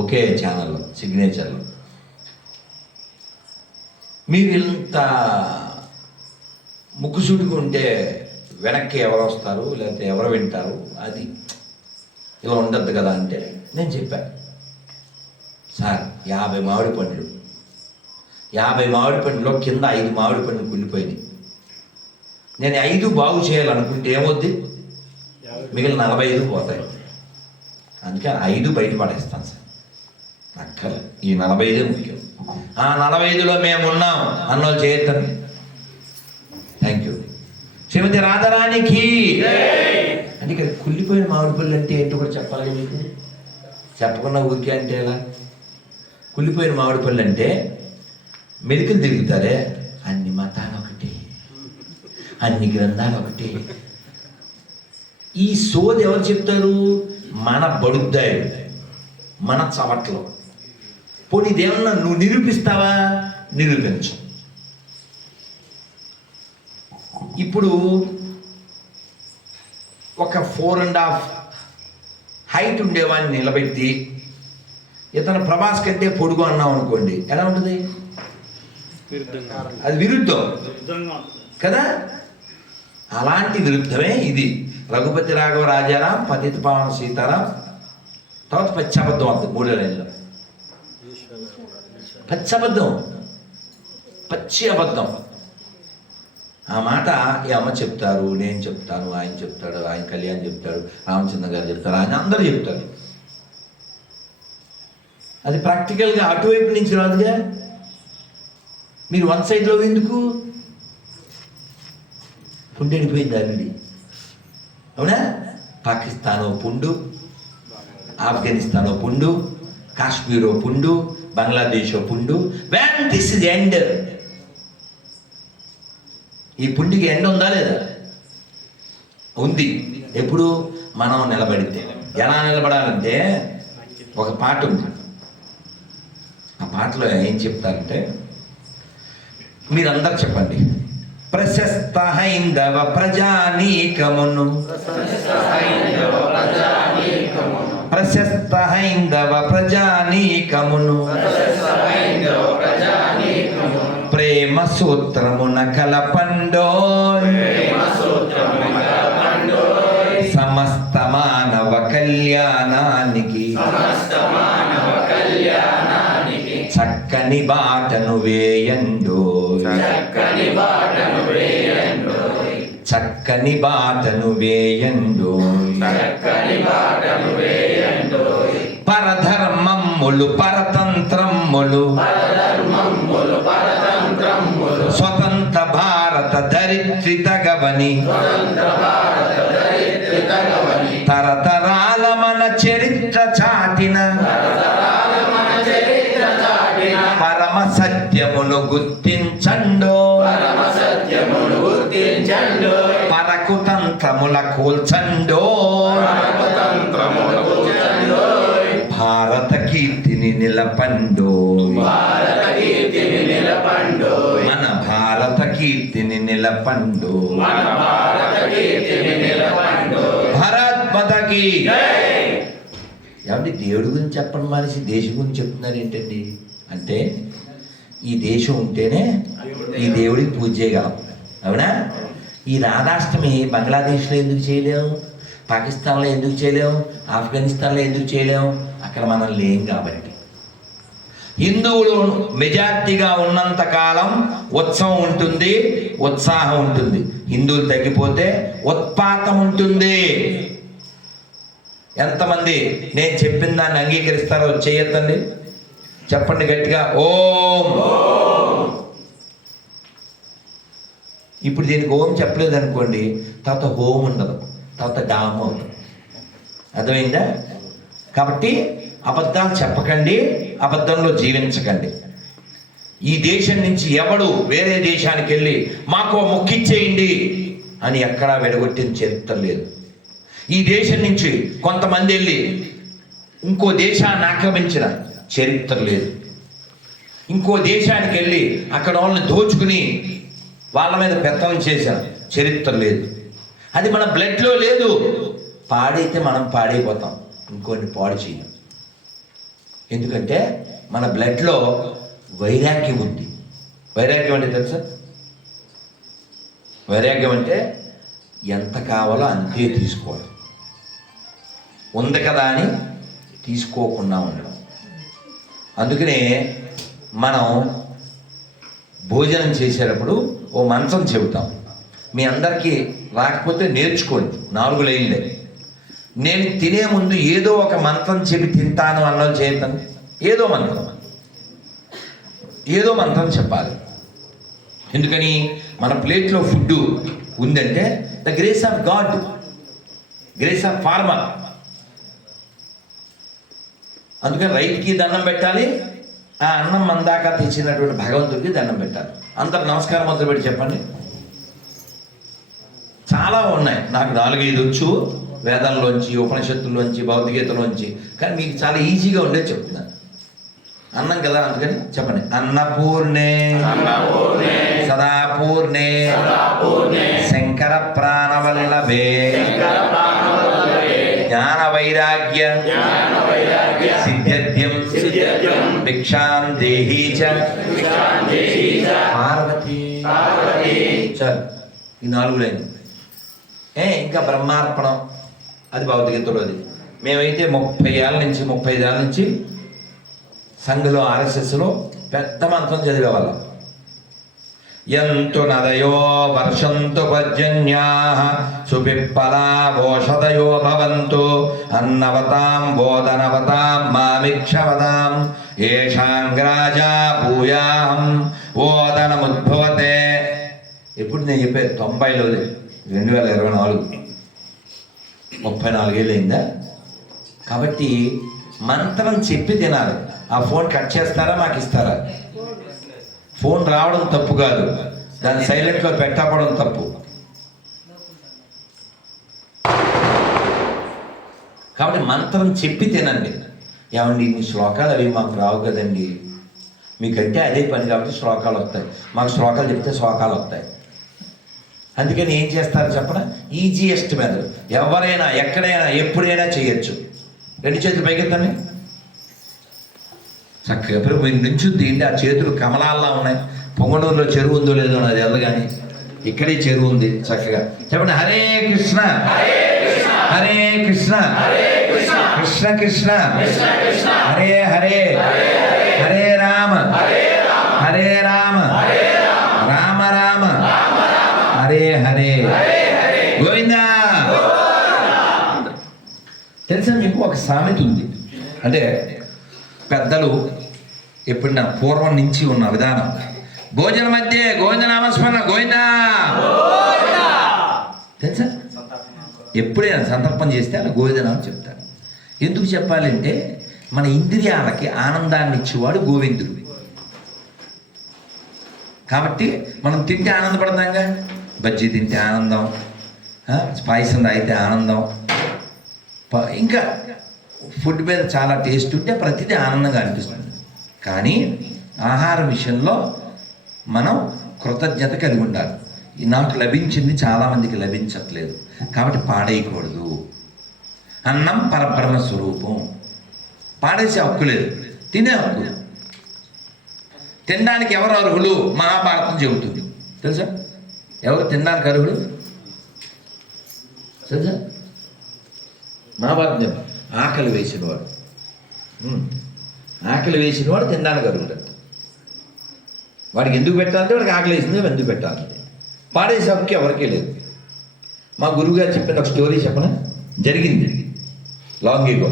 ఒకే ఛానల్లో, సిగ్నేచర్లో, మీరు ఇంత ముక్కుసూటిగా ఉంటే వెనక్కి ఎవరు వస్తారు, లేకపోతే ఎవరు వింటారు, అది ఇలా ఉండద్దు కదా అంటే నేను చెప్పాను, సార్ 50 మామిడి పండ్లు, 50 మామిడి పండ్లలో కింద 5 మామిడి పండ్లు కుళ్ళిపోయినాయి. నేను 5 బాగు చేయాలనుకుంటే ఏమవుద్ది, మిగిలిన 45 పోతాయి. అందుకే 5 బయట పడేస్తాను సార్, అక్కల ఈ 45 ముఖ్యం. ఆ 45లో మేము ఉన్నాం అన్నోళ్ళు చేయొద్దండి. Thank you. శ్రీమతి రాధారాణికి. అంటే ఇక్కడ కుళ్ళిపోయిన మామిడి పళ్ళు అంటే ఏంటో కూడా చెప్పాలి మీకు, చెప్పకుండా ఊరికే అంటే ఎలా. కుళ్ళిపోయిన మామిడి పళ్ళు అంటే మెలికలు తిరుగుతారే, అన్ని మతాలు ఒకటి, అన్ని గ్రంథాలు ఒకటి. ఈ సోది ఎవరు చెప్తారు, మన బడుద్దాయుడు, మన చవట్లో. పోనీ ఇదేమన్నా నువ్వు నిరూపిస్తావా, నిరూపించు. ఇప్పుడు ఒక 4.5 హైట్ ఉండేవాడిని నిలబెట్టి ఇతను ప్రభాస్ కంటే పొడుగు అన్నాం అనుకోండి, ఎలా ఉంటుంది, అది విరుద్ధం కదా. అలాంటి విరుద్ధమే ఇది. రఘుపతి రాఘవ రాజారాం, పతిత పావన సీతారాం, తర్వాత పచ్చబద్ధం అంత 3 లైన్లో. పచ్చబద్ధం, పచ్చి అబద్ధం. ఆ మాట ఈ అమ్మ చెప్తారు, నేను చెప్తాను, ఆయన చెప్తాడు, ఆయన కళ్యాణ్ చెప్తాడు, రామచంద్ర గారు చెప్తారు, ఆయన అందరూ చెప్తారు. అది ప్రాక్టికల్గా అటువైపు నుంచి రాదుగా. మీరు 1 సైడ్లో ఎందుకు, పుండెడిపోయింది ఆల్రెడీ, అవునా. పాకిస్తానో పుండు, ఆఫ్ఘనిస్తానో పుండు, కాశ్మీరో పుండు, బంగ్లాదేశో పుండు. వెన్ దిస్ ఇస్ ఎండ్, ఈ పుండికి ఎండ్ ఉందా లేదా, ఉంది. ఎప్పుడు మనం నిలబడితే. ఎలా నిలబడాలంటే ఒక పాట ఉంది, ఆ పాటలో ఏం చెప్తారంటే, మీరందరూ చెప్పండి. ప్రశస్త హైందవ ప్రజానీకమును, ప్రశస్త హైందవ ప్రజానీకమును, ప్రేమ సూత్రమున కలపండో, కళ్యాణానికి చక్కని బాటను వేయండు, చక్కని బాటను వేయండు, పరధర్మమ్ములు పరతంత్రమ్ములు స్వతంత్ర భారత ధరిత్రిత గవని తరతరాల మన చరిత్ర చాటిన పరమ సత్యమును గుర్తించండు, పరకుతంత్రముల కూల్చండు, భారత కీర్తిని నిలపండు, మన భారత కీర్తిని నిలపండు. భారత్ మాతాకి ఏమంటే దేవుడి గురించి చెప్పండి మనిషి దేశం గురించి చెప్తున్నారు ఏంటండి అంటే, ఈ దేశం ఉంటేనే ఈ దేవుడికి పూజ చేయగలం. అవునా? ఈ రాధాష్టమి బంగ్లాదేశ్లో ఎందుకు చేయలేము, పాకిస్తాన్లో ఎందుకు చేయలేము, ఆఫ్ఘనిస్తాన్లో ఎందుకు చేయలేము? అక్కడ మనం లేం కాబట్టి. హిందువులు మెజార్టీగా ఉన్నంత కాలం ఉత్సవం ఉంటుంది, ఉత్సాహం ఉంటుంది. హిందువులు తగ్గిపోతే ఉత్పాతం ఉంటుంది. ఎంతమంది నేను చెప్పిన దాన్ని అంగీకరిస్తారో చేయొద్దండి, చెప్పండి గట్టిగా ఓం. ఇప్పుడు దీనికి ఓం చెప్పలేదు అనుకోండి, తర్వాత హోం ఉండదు, తర్వాత డామ్ అవుతుంది. అర్థమైందా? కాబట్టి అబద్ధాలు చెప్పకండి, అబద్ధంలో జీవించకండి. ఈ దేశం నుంచి ఎవడు వేరే దేశానికి వెళ్ళి మాకు మొక్కిచ్చేయండి అని ఎక్కడా వెడగొట్టిన చరిత్ర లేదు. ఈ దేశం నుంచి కొంతమంది వెళ్ళి ఇంకో దేశాన్ని ఆక్రమించిన చరిత్ర లేదు. ఇంకో దేశానికి వెళ్ళి అక్కడ వాళ్ళని దోచుకుని వాళ్ళ మీద పెత్తనం చేసిన చరిత్ర లేదు. అది మన బ్లడ్లో లేదు. పాడైతే మనం పాడైపోతాం, ఇంకొన్ని పాడు చేయం. ఎందుకంటే మన బ్లడ్లో వైరాగ్యం ఉంది. వైరాగ్యం అంటే తెలుసా? వైరాగ్యం అంటే ఎంత కావాలో అంతే తీసుకోవడం, ఉంది కదా అని తీసుకోకుండా ఉండడం. అందుకనే మనం భోజనం చేసేటప్పుడు ఓ మంత్రం చెబుతాం. మీ అందరికీ రాకపోతే నేర్చుకోండి, 4 లైన్లే. నేను తినే ముందు ఏదో ఒక మంత్రం చెప్పి తింటాను అన్నది చేద్దాం. ఏదో మంత్రం చెప్పాలి. ఎందుకని? మన ప్లేట్లో ఫుడ్ ఉందంటే the grace of God, grace of farmer. అందుకని రైతుకి దండం పెట్టాలి, ఆ అన్నం మందాక తెచ్చినటువంటి భగవంతుడికి దండం పెట్టాలి. అందరు నమస్కారం మొదలు పెట్టి చెప్పండి. చాలా ఉన్నాయి, నాకు 4-5 వచ్చు, వేదంలోంచి, ఉపనిషత్తుల్లోంచి, భౌతికతలోంచి. కానీ మీకు చాలా ఈజీగా ఉండేది చెప్తున్నాను. అన్నం కదా, అందుకని చెప్పండి. అన్నపూర్ణే సదాపూర్ణే శంకర ప్రాణవల్లభే జ్ఞాన వైరాగ్య సిద్ధ్యర్థ్యం భిక్షాం దేహీ చ పార్వతీ. చాలు, ఈ 4 లైన్లు. ఇంకా బ్రహ్మార్పణం, అది భౌతికతలో. అది మేమైతే 35 ఏళ్ళ నుంచి సంఘలో, ఆర్ఎస్ఎస్లో పెద్ద మంత్రం చదివేవాళ్ళం. యంతు నదయో వర్షంతు పర్జన్యాః సుపిప్పలా ఓషధయో భవంతు అన్నవతాం బోధనవతాం మామిక్షవతాం ఏషాంగ్రాజా భూయాహం ఓదనముద్భవతే. ఎప్పుడు నేను చెప్పేది 90లోది, 2024, 34 ఏళ్ళు అయిందా? కాబట్టి మంత్రం చెప్పి తినాలి. ఆ ఫోన్ కట్ చేస్తారా, మాకు ఇస్తారా? ఫోన్ రావడం తప్పు కాదు, దాన్ని సైలెంట్లో పెట్టకపోవడం తప్పు. కాబట్టి మంత్రం చెప్పి తినండి. ఏమండి ఇన్ని శ్లోకాలు అవి మాకు రావు కదండి. మీకంటే అదే పని కాబట్టి శ్లోకాలు వస్తాయి. మాకు శ్లోకాలు చెప్తే శ్లోకాలు వస్తాయి. అందుకని ఏం చేస్తారు చెప్పనా? Easiest method. ఎవరైనా ఎక్కడైనా ఎప్పుడైనా చేయొచ్చు. 2 చేతులు పైకెత్తండి. చక్కగా ప్రభు నుంచి దీండి. ఆ చేతులు కమలాల్లా ఉన్నాయి. పొంగనూరులో చెరువు ఉందో లేదో అది ఎల్ల కానీ ఇక్కడే చెరువు ఉంది. చక్కగా చెప్పండి. హరే కృష్ణ హరే కృష్ణ కృష్ణ కృష్ణ హరే హరే హరే రామ హరే రామ రామ రామ హరే హరే గోవిందా. తెలుసా మీకు ఒక సామెత ఉంది, అంటే పెద్దలు ఎప్పుడైనా పూర్వం నుంచి ఉన్న విధానం, భోజన మధ్య గోవిందనామస్మరణ గోవిందా. తెలుసా, ఎప్పుడైనా సంతర్పణ చేస్తే అలా గోవిందనామం చెప్తారు. ఎందుకు చెప్పాలంటే మన ఇంద్రియాలకి ఆనందాన్ని ఇచ్చేవాడు గోవిందుడు. కాబట్టి మనం తింటే ఆనందపడతాంగా, బజ్జీ తింటే ఆనందం, పాయసం తాగితే ఆనందం, ఇంకా ఫుడ్ మీద చాలా టేస్ట్ ఉంటే ప్రతిదీ ఆనందంగా అనిపిస్తుంది. కానీ ఆహార విషయంలో మనం కృతజ్ఞత కలిగి ఉండాలి. నాకు లభించింది చాలామందికి లభించట్లేదు, కాబట్టి పాడేయకూడదు. అన్నం పరబ్రహ్మ స్వరూపం, పాడేసే హక్కు లేదు, తినే హక్కు. తినడానికి ఎవరు అర్హులు? మహాభారతం చెబుతుంది. తెలుసా ఎవరు తినడానికి అర్హులు? తెలుసా? మహాభారతం చెప్పు. ఆకలి వేసినవాడు, ఆకలి వేసినవాడు తినడానికి అర్హుడు. వాడికి ఎందుకు పెట్టాలంటే వాడికి ఆకలి వేసింది, ఎందుకు పెట్టాలంటే. పాడేసే హక్కు ఎవరికీ లేదు. మా గురువుగారు చెప్పిన ఒక స్టోరీ చెప్పనా, జరిగింది లాంగ్ ఎగో.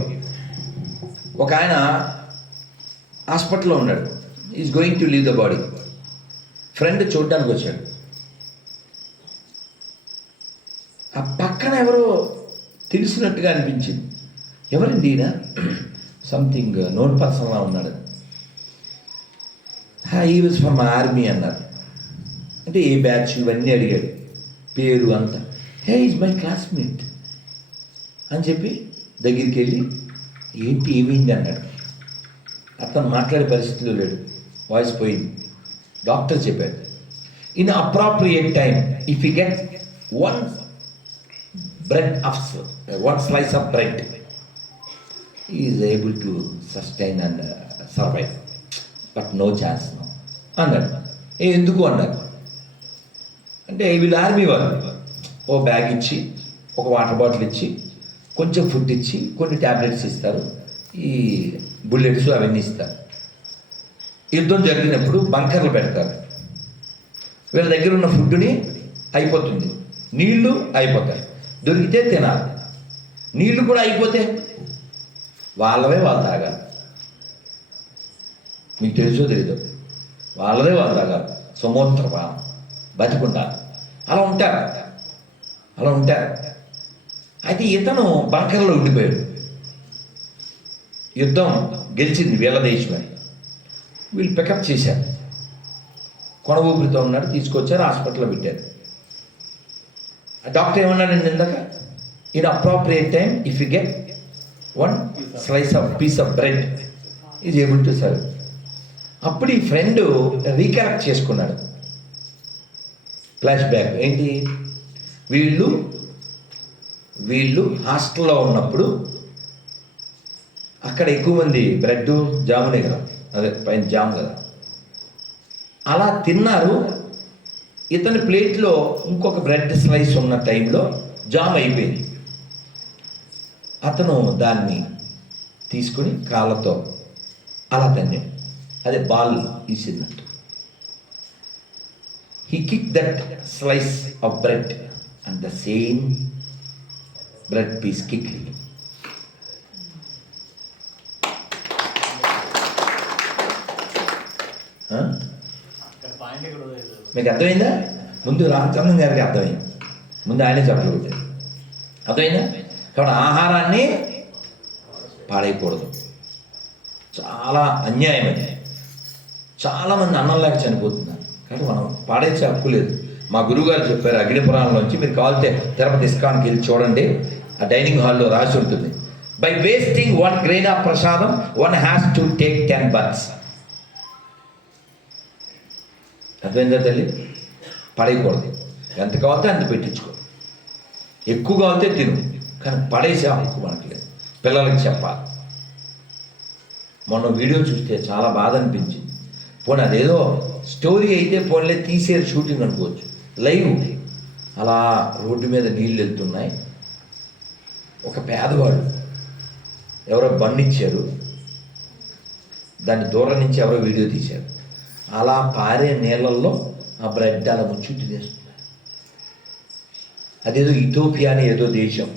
ఒక ఆయన హాస్పిటల్లో ఉన్నాడు, is going to leave the body. Friend చూడడానికి వచ్చాడు. ఆ పక్కన ఎవరో తెలిసినట్టుగా అనిపించింది. ఎవరండి ఈయన? సంథింగ్ నోన్ పర్సన్లా ఉన్నాడు. ఈ వాజ్ ఫ్రమ్ ఆర్మీ అన్నారు. అంటే ఏ బ్యాచ్ ఇవన్నీ అడిగాడు, పేరు అంతా. హే ఈజ్ మై క్లాస్మేట్ అని చెప్పి దగ్గరికి వెళ్ళి ఏంటి ఏమైంది అన్నాడు. అతను మాట్లాడే పరిస్థితిలో లేడు, వాయిస్ పోయింది. డాక్టర్ చెప్పారు, in appropriate time if you get one slice of bread, he is able to sustain and survive, but no chance now అన్నాడు. ఎందుకు అన్నారు అంటే వీళ్ళు ఆర్మీ వాళ్ళు ఓ బ్యాగ్ ఇచ్చి, ఒక వాటర్ బాటిల్ ఇచ్చి, కొంచెం ఫుడ్ ఇచ్చి, కొన్ని ట్యాబ్లెట్స్ ఇస్తారు, ఈ బుల్లెట్స్ అవన్నీ ఇస్తారు. యుద్ధం జరిగినప్పుడు బంకర్లు పెడతారు. వీళ్ళ దగ్గర ఉన్న ఫుడ్ని అయిపోతుంది, నీళ్లు అయిపోతాయి, దొరికితే తినాలి. నీళ్లు కూడా అయిపోతే వాళ్ళవే వాళ్ళు తాగాలి. మీకు తెలుసో తెలీదు, వాళ్ళదే వాళ్ళు తాగాలి. సమోత్రపానం బతికుండాలి. అలా ఉంటారు. అయితే ఇతను బంకర్లో ఉండిపోయాడు. యుద్ధం గెలిచింది వీళ్ళ దేశమే. వీళ్ళు పికప్ చేశారు. కొన ఊపిరితో ఉన్నాడు, తీసుకొచ్చారు, హాస్పిటల్లో పెట్టారు. డాక్టర్ ఏమన్నాడండి ఇందాక, in appropriate time if you get one piece of bread is able to serve. అప్పుడు ఈ ఫ్రెండ్ రీకలెక్ట్ చేసుకున్నాడు. ఫ్లాష్ బ్యాక్ ఏంటి, వీళ్ళు హాస్టల్లో ఉన్నప్పుడు అక్కడ ఎక్కువ మంది బ్రెడ్ జామునే కదా, అదే పైన జామ్ కదా, అలా తిన్నారు. ఇతని ప్లేట్లో ఇంకొక బ్రెడ్ స్లైస్ ఉన్న టైంలో జామ్ అయిపోయింది. అతను దాన్ని తీసుకుని కాళ్ళతో అలా తన్నాడు, అదే ball ఈసినట్టు. He kicked that slice of bread and the same bread piece quickly. మీకు అర్థమైందా? ముందు రామచంద్రన్ గారికి అర్థమైంది, ముందు ఆయనే చెప్పలు కొట్టారు. అర్థమైందా? కాబట్టి ఆహారాన్ని పాడేయకూడదు, చాలా అన్యాయం అది. చాలామంది అన్నం లేక చనిపోతున్నారు, కాబట్టి మనం పాడేసే హక్కు లేదు. మా గురువుగారు చెప్పారు అగ్నిపురాణంలోంచి, మీరు కావాలితే తిరుపతి ఇస్కాన్కి వెళ్ళి చూడండి, ఆ డైనింగ్ హాల్లో రాసి ఉంటుంది, బై వేస్టింగ్ 1 grain of ప్రసాదం 1 has to take 10 baths. అర్థమైందా తల్లి? పడేయకూడదు. ఎంత కావాలితే అంత పెట్టించుకో, ఎక్కువ కావాలితే తిను, కానీ పడేసే హక్కు మనకు లేదు. పిల్లలకి చెప్పాలి. మొన్న వీడియో చూస్తే చాలా బాధ అనిపించింది. పోనీ అదేదో స్టోరీ అయితే పోన్లే తీసేరు షూటింగ్ అనుకోవచ్చు, లైవ్ అలా రోడ్డు మీద నీళ్ళు వెళ్తున్నాయి. ఒక పేదవాడు ఎవరో బండి ఇచ్చారు, దాన్ని దూరం నుంచి ఎవరో వీడియో తీశారు. అలా పారే నీళ్ళల్లో ఆ బ్రెడ్ అలా ముంచు తినేస్తుంది. అదేదో ఇథోపియా అని ఏదో దేశం,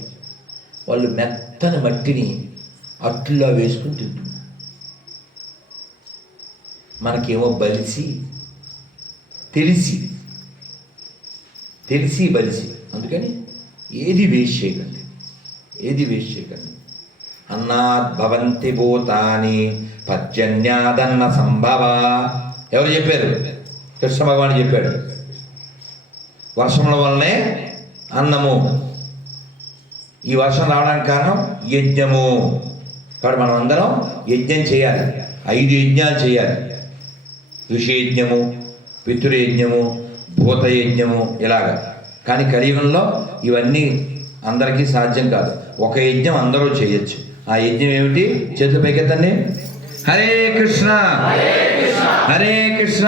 వాళ్ళు మెత్తని మట్టిని అట్లా వేసుకుని తింటున్నారు. మనకేమో బలిసి తెలిసి బలిసి. అందుకని ఏది వేస్ట్ చేయకండి, ఏది వేస్ట్ చేయకండి. అన్నాద్ భవంతి భూతాని పర్జన్యాదన్న సంభవ. ఎవరు చెప్పారు? కృష్ణ భగవాన్ చెప్పాడు. వర్షముల వల్లనే అన్నము. ఈ వర్షం రావడానికి కారణం యజ్ఞము. కాబట్టి మనం అందరం యజ్ఞం చేయాలి. 5 యజ్ఞాలు చేయాలి. ఋషి యజ్ఞము, పితృయజ్ఞము, భూతయజ్ఞము, ఇలాగా. కానీ కలియుగంలో ఇవన్నీ అందరికీ సాధ్యం కాదు. ఒక యజ్ఞం అందరూ చేయొచ్చు. ఆ యజ్ఞం ఏమిటి? చేతులు పైకెత్తండి. హరే కృష్ణ హరే కృష్ణ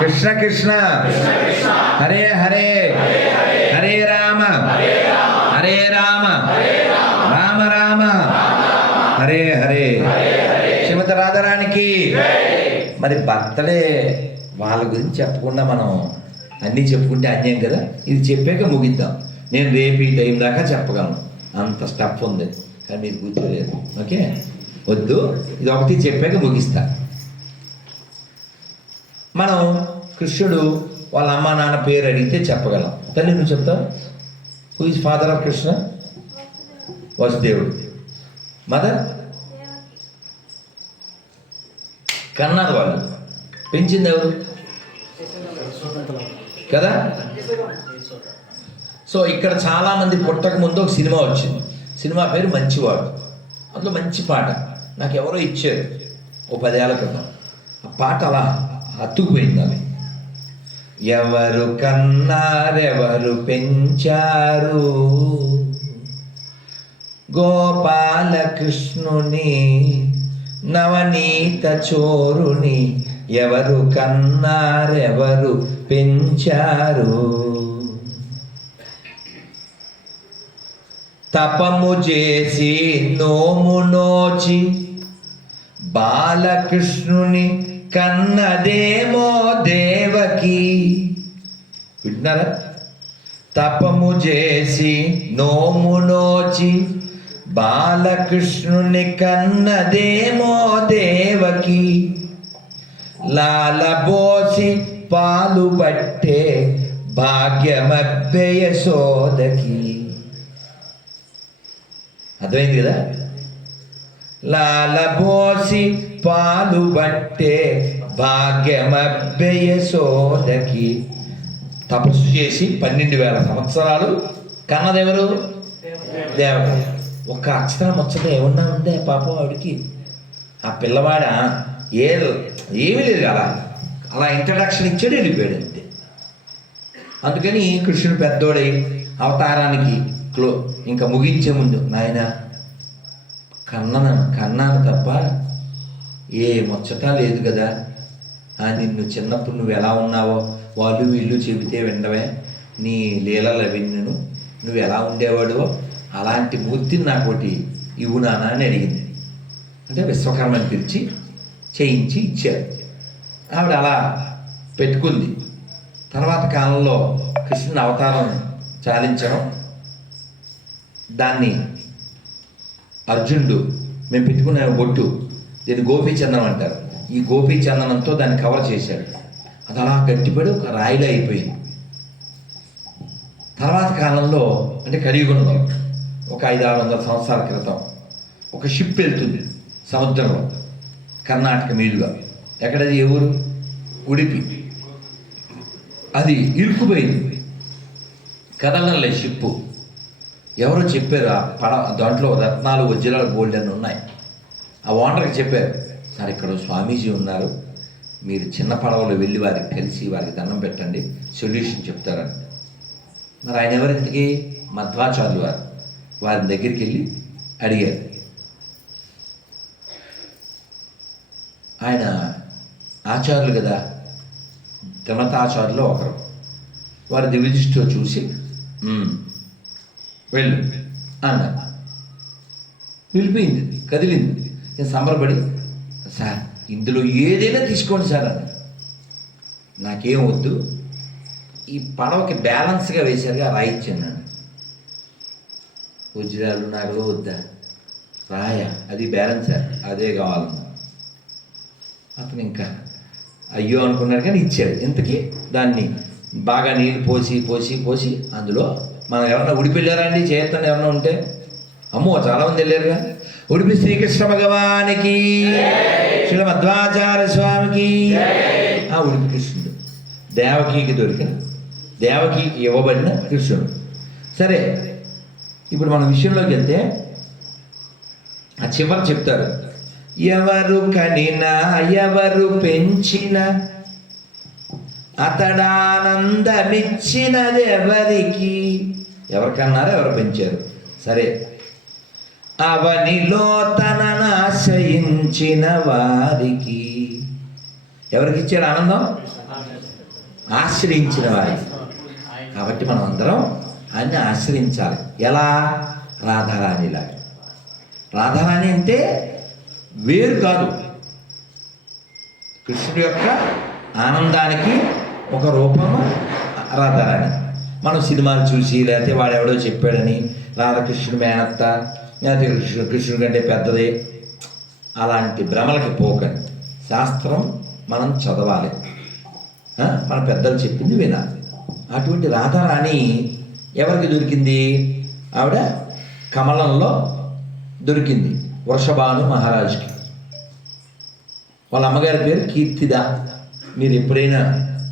కృష్ణ కృష్ణ హరే హరే హరే రామ హరే రామ రామ రామ హరే హరే. శ్రీమతి రాధారానికి. మరి బర్త్డే వాళ్ళ గురించి చెప్పకుండా మనం అన్నీ చెప్పుకుంటే అన్యాయం కదా. ఇది చెప్పాక ముగిద్దాం. నేను రేపు ఈ టైం దాకా చెప్పగలను, అంత స్టఫ్ ఉంది. కానీ మీరు కూర్చోలేదు. ఓకే, వద్దు. ఇది ఒకటి చెప్పాక ముగిస్తా. మనం కృష్ణుడు వాళ్ళ అమ్మ నాన్న పేరు అడిగితే చెప్పగలం. తల్లి నువ్వు చెప్తావు. Who is father of Krishna? వసుదేవుడు. మదర్? కన్నది వాళ్ళు. పెంచింది ఎవరు కదా? సో ఇక్కడ చాలామంది పుట్టక ముందు ఒక సినిమా వచ్చింది. సినిమా పేరు మంచివాడు. అందులో మంచి పాట నాకు ఎవరో ఇచ్చారు ఓ 10 ఏళ్ల క్రితం. ఆ పాట అలా అతుకుపోయింది. అవి ఎవరు కన్నారెవరు పెంచారు, గోపాలకృష్ణుని నవనీత చోరుని ఎవరు కన్నారెవరు పెంచారు. తపము చేసి నోము నోచి బాలకృష్ణుని కన్నదేమో దేవకి. వింటున్నారా? తపము చేసి నోము నోచి బాలకృష్ణుని కన్నదేమో దేవకి. లాలబోసి పాలు పట్టే భాగ్యమబ్బే యశోదకి. అర్థమైంది కదా? లాలబోసి పాలు పట్టే భాగ్యమబ్బే యశోదకి. తపస్సు చేసి 12,000 సంవత్సరాలు కన్నదెవరు? దేవకి. ఒక్క అక్షరం ముచ్చట ఏమన్నా ఉందే పాపం ఆవిడికి. ఆ పిల్లవాడ ఏమీ లేదు. అలా ఇంట్రడక్షన్ ఇచ్చాడు, వెళ్ళిపోయాడు అంతే. అందుకని కృష్ణుడు పెద్దోడై అవతారానికి ఇంకా ముగించే ముందు, నాయన కన్నాను తప్ప ఏ ముచ్చట లేదు కదా. నిన్ను చిన్నప్పుడు నువ్వు ఎలా ఉన్నావో వాళ్ళు వీళ్ళు చెబితే వినడమే, నీ లీలలు విన్నును, నువ్వు ఎలా ఉండేవాడో అలాంటి మూర్తిని నాకు ఒకటి ఇవ్వు నాన్న అని అడిగింది. అంటే విశ్వకర్మని పిలిచి చేయించి ఇచ్చారు. ఆవిడ అలా పెట్టుకుంది. తర్వాత కాలంలో కృష్ణుని అవతారం చాలించడం, దాన్ని అర్జునుడు మేము పెట్టుకునే బొట్టు, దీన్ని గోపీచందనం అంటారు. ఈ గోపీచందనంతో దాన్ని కవర్ చేశాడు. అది అలా గట్టిపడి ఒక రాయిలో అయిపోయింది. తర్వాత కాలంలో అంటే కలియుగంలో ఒక 500-600 సంవత్సరాల క్రితం ఒక షిప్ వెళ్తుంది సముద్రంలో, కర్ణాటక మీదుగా. ఎక్కడది? ఏ ఊరు? ఉడిపి. అది ఇరుక్కుపోయింది, కదలలే షిప్పు. ఎవరో చెప్పారు దాంట్లో రత్నాలు వజ్రాలు గోల్డ్ అని ఉన్నాయి. ఆ ఓనర్కి చెప్పారు, సార్ ఇక్కడ స్వామీజీ ఉన్నారు, మీరు చిన్న పడవలో వెళ్ళి వారికి కలిసి వారికి దండం పెట్టండి, సొల్యూషన్ చెప్తారని. మరి ఆయన ఎవరింటికి? మధ్వాచార్యులు వారి దగ్గరికి వెళ్ళి అడిగారు. ఆయన ఆచార్యులు కదా, త్రిమతాచార్యులు ఒకరు. వారి దివ్యదృష్టితో చూసి వెళ్ళు అన్నారు. వెళ్ళిపోయింది, కదిలింది. నేను సంబరపడి, సార్ ఇందులో ఏదైనా తీసుకోండి సార్ అని. నాకేం వద్దు, ఈ పడవకి బ్యాలెన్స్గా వేశారుగా రాయి ఇచ్చాను. వజ్రాలు నగలు వద్దా, రాయ అది బ్యాలెన్స్ సార్, అదే కావాలన్నా. అతను ఇంకా అయ్యో అనుకున్నాడు కానీ ఇచ్చాడు. ఇంతకీ దాన్ని బాగా నీళ్ళు పోసి పోసి పోసి అందులో మనం ఎవరన్నా ఉడిపి వెళ్ళారా అండి? చేయొద్దండి ఎవరన్నా ఉంటే. అమ్మో చాలామంది వెళ్ళారుగా. ఉడిపి శ్రీకృష్ణ భగవానికి, శ్రీ మధ్వాచార్య స్వామికి. ఆ ఉడిపి కృష్ణుడు దేవకీకి దొరికిన, దేవకీకి ఇవ్వబడిన కృష్ణుడు. సరే, ఇప్పుడు మన విషయంలోకి వెళ్తే ఆ చివరి చెప్తారు, ఎవరు కనినా ఎవరు పెంచిన అతడానందమిచ్చినది ఎవరికి. ఎవరికన్నారో ఎవరు పెంచారు. సరే, అవనిలో తనను ఆశ్రయించిన వారికి. ఎవరికి ఇచ్చారు ఆనందం? ఆశ్రయించిన వారికి. కాబట్టి మనం అందరం ఆయన్ని ఆశ్రయించాలి. ఎలా? రాధారాణిలాగా. రాధారాణి అంటే వేరు కాదు, కృష్ణుడి యొక్క ఆనందానికి ఒక రూపము రాధారాణి. మనం సినిమాలు చూసి లేకపోతే వాడెవడో చెప్పాడని రాధాకృష్ణుడు మేనత్త, లేకపోతే కృష్ణుడి కంటే పెద్దదే, అలాంటి భ్రమలకి పోకండి. శాస్త్రం మనం చదవాలి, మన పెద్దలు చెప్పింది వినాలి. అటువంటి రాధారాణి ఎవరికి దొరికింది? ఆవిడ కమలంలో దొరికింది వృషభాను మహారాజుకి. వాళ్ళ అమ్మగారి పేరు కీర్తిద. మీరు ఎప్పుడైనా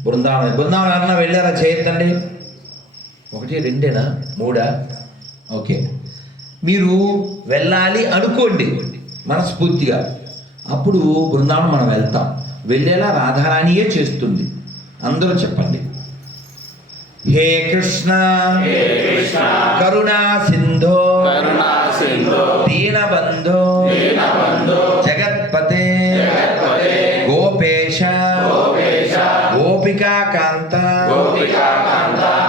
బృందావనం అన్నా వెళ్ళారా? చేయొద్దండి. 1, 2, 3? ఓకే, మీరు వెళ్ళాలి అనుకోండి మనస్ఫూర్తిగా, అప్పుడు బృందావనం మనం వెళ్తాం. వెళ్ళేలా రాధారాణియే చేస్తుంది. అందరూ చెప్పండి, హే కృష్ణ కరుణా సింధో దీనబంధో జగత్పతే గోపేశ గోపికాకాంత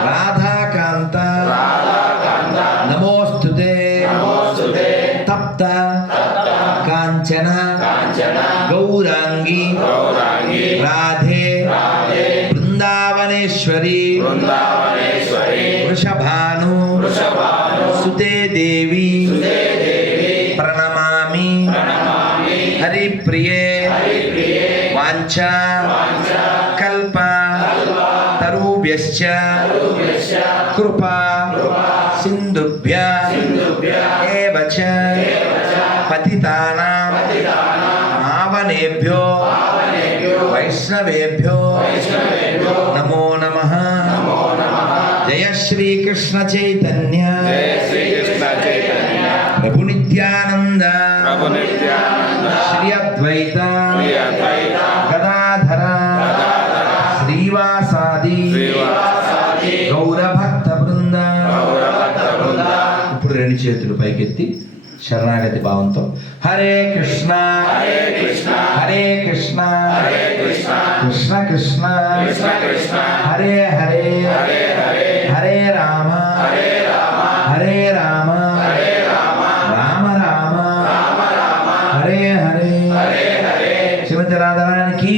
రాధాకాంత నమోస్తుతే తప్త కాంచన గౌరాంగి రాధే బృందావనేశ్వరి వృషభాను సుతే దేవి ప్రణమామి హరిప్రియే వాంఛా కల్ప తరుభ్యశ్చ కృపా సింధుభ్య ఏవ చ పతితానాం పావనేభ్యో వైష్ణవేభ్యో నమో నమః. జయ శ్రీకృష్ణ చైతన్య ప్రభు నిత్యానంద శ్రీ అద్వైత గదాధర శ్రీవాసాది గౌరభక్త బృంద. ఇప్పుడు 2 చేతులు పైకెత్తి శరణాగతి భావంతో హరే కృష్ణ హరే కృష్ణ కృష్ణ కృష్ణ హరే హరే హరే రామ హరే రామ రామ రామ హరే హరే. శ్రీమతి రాధారానికి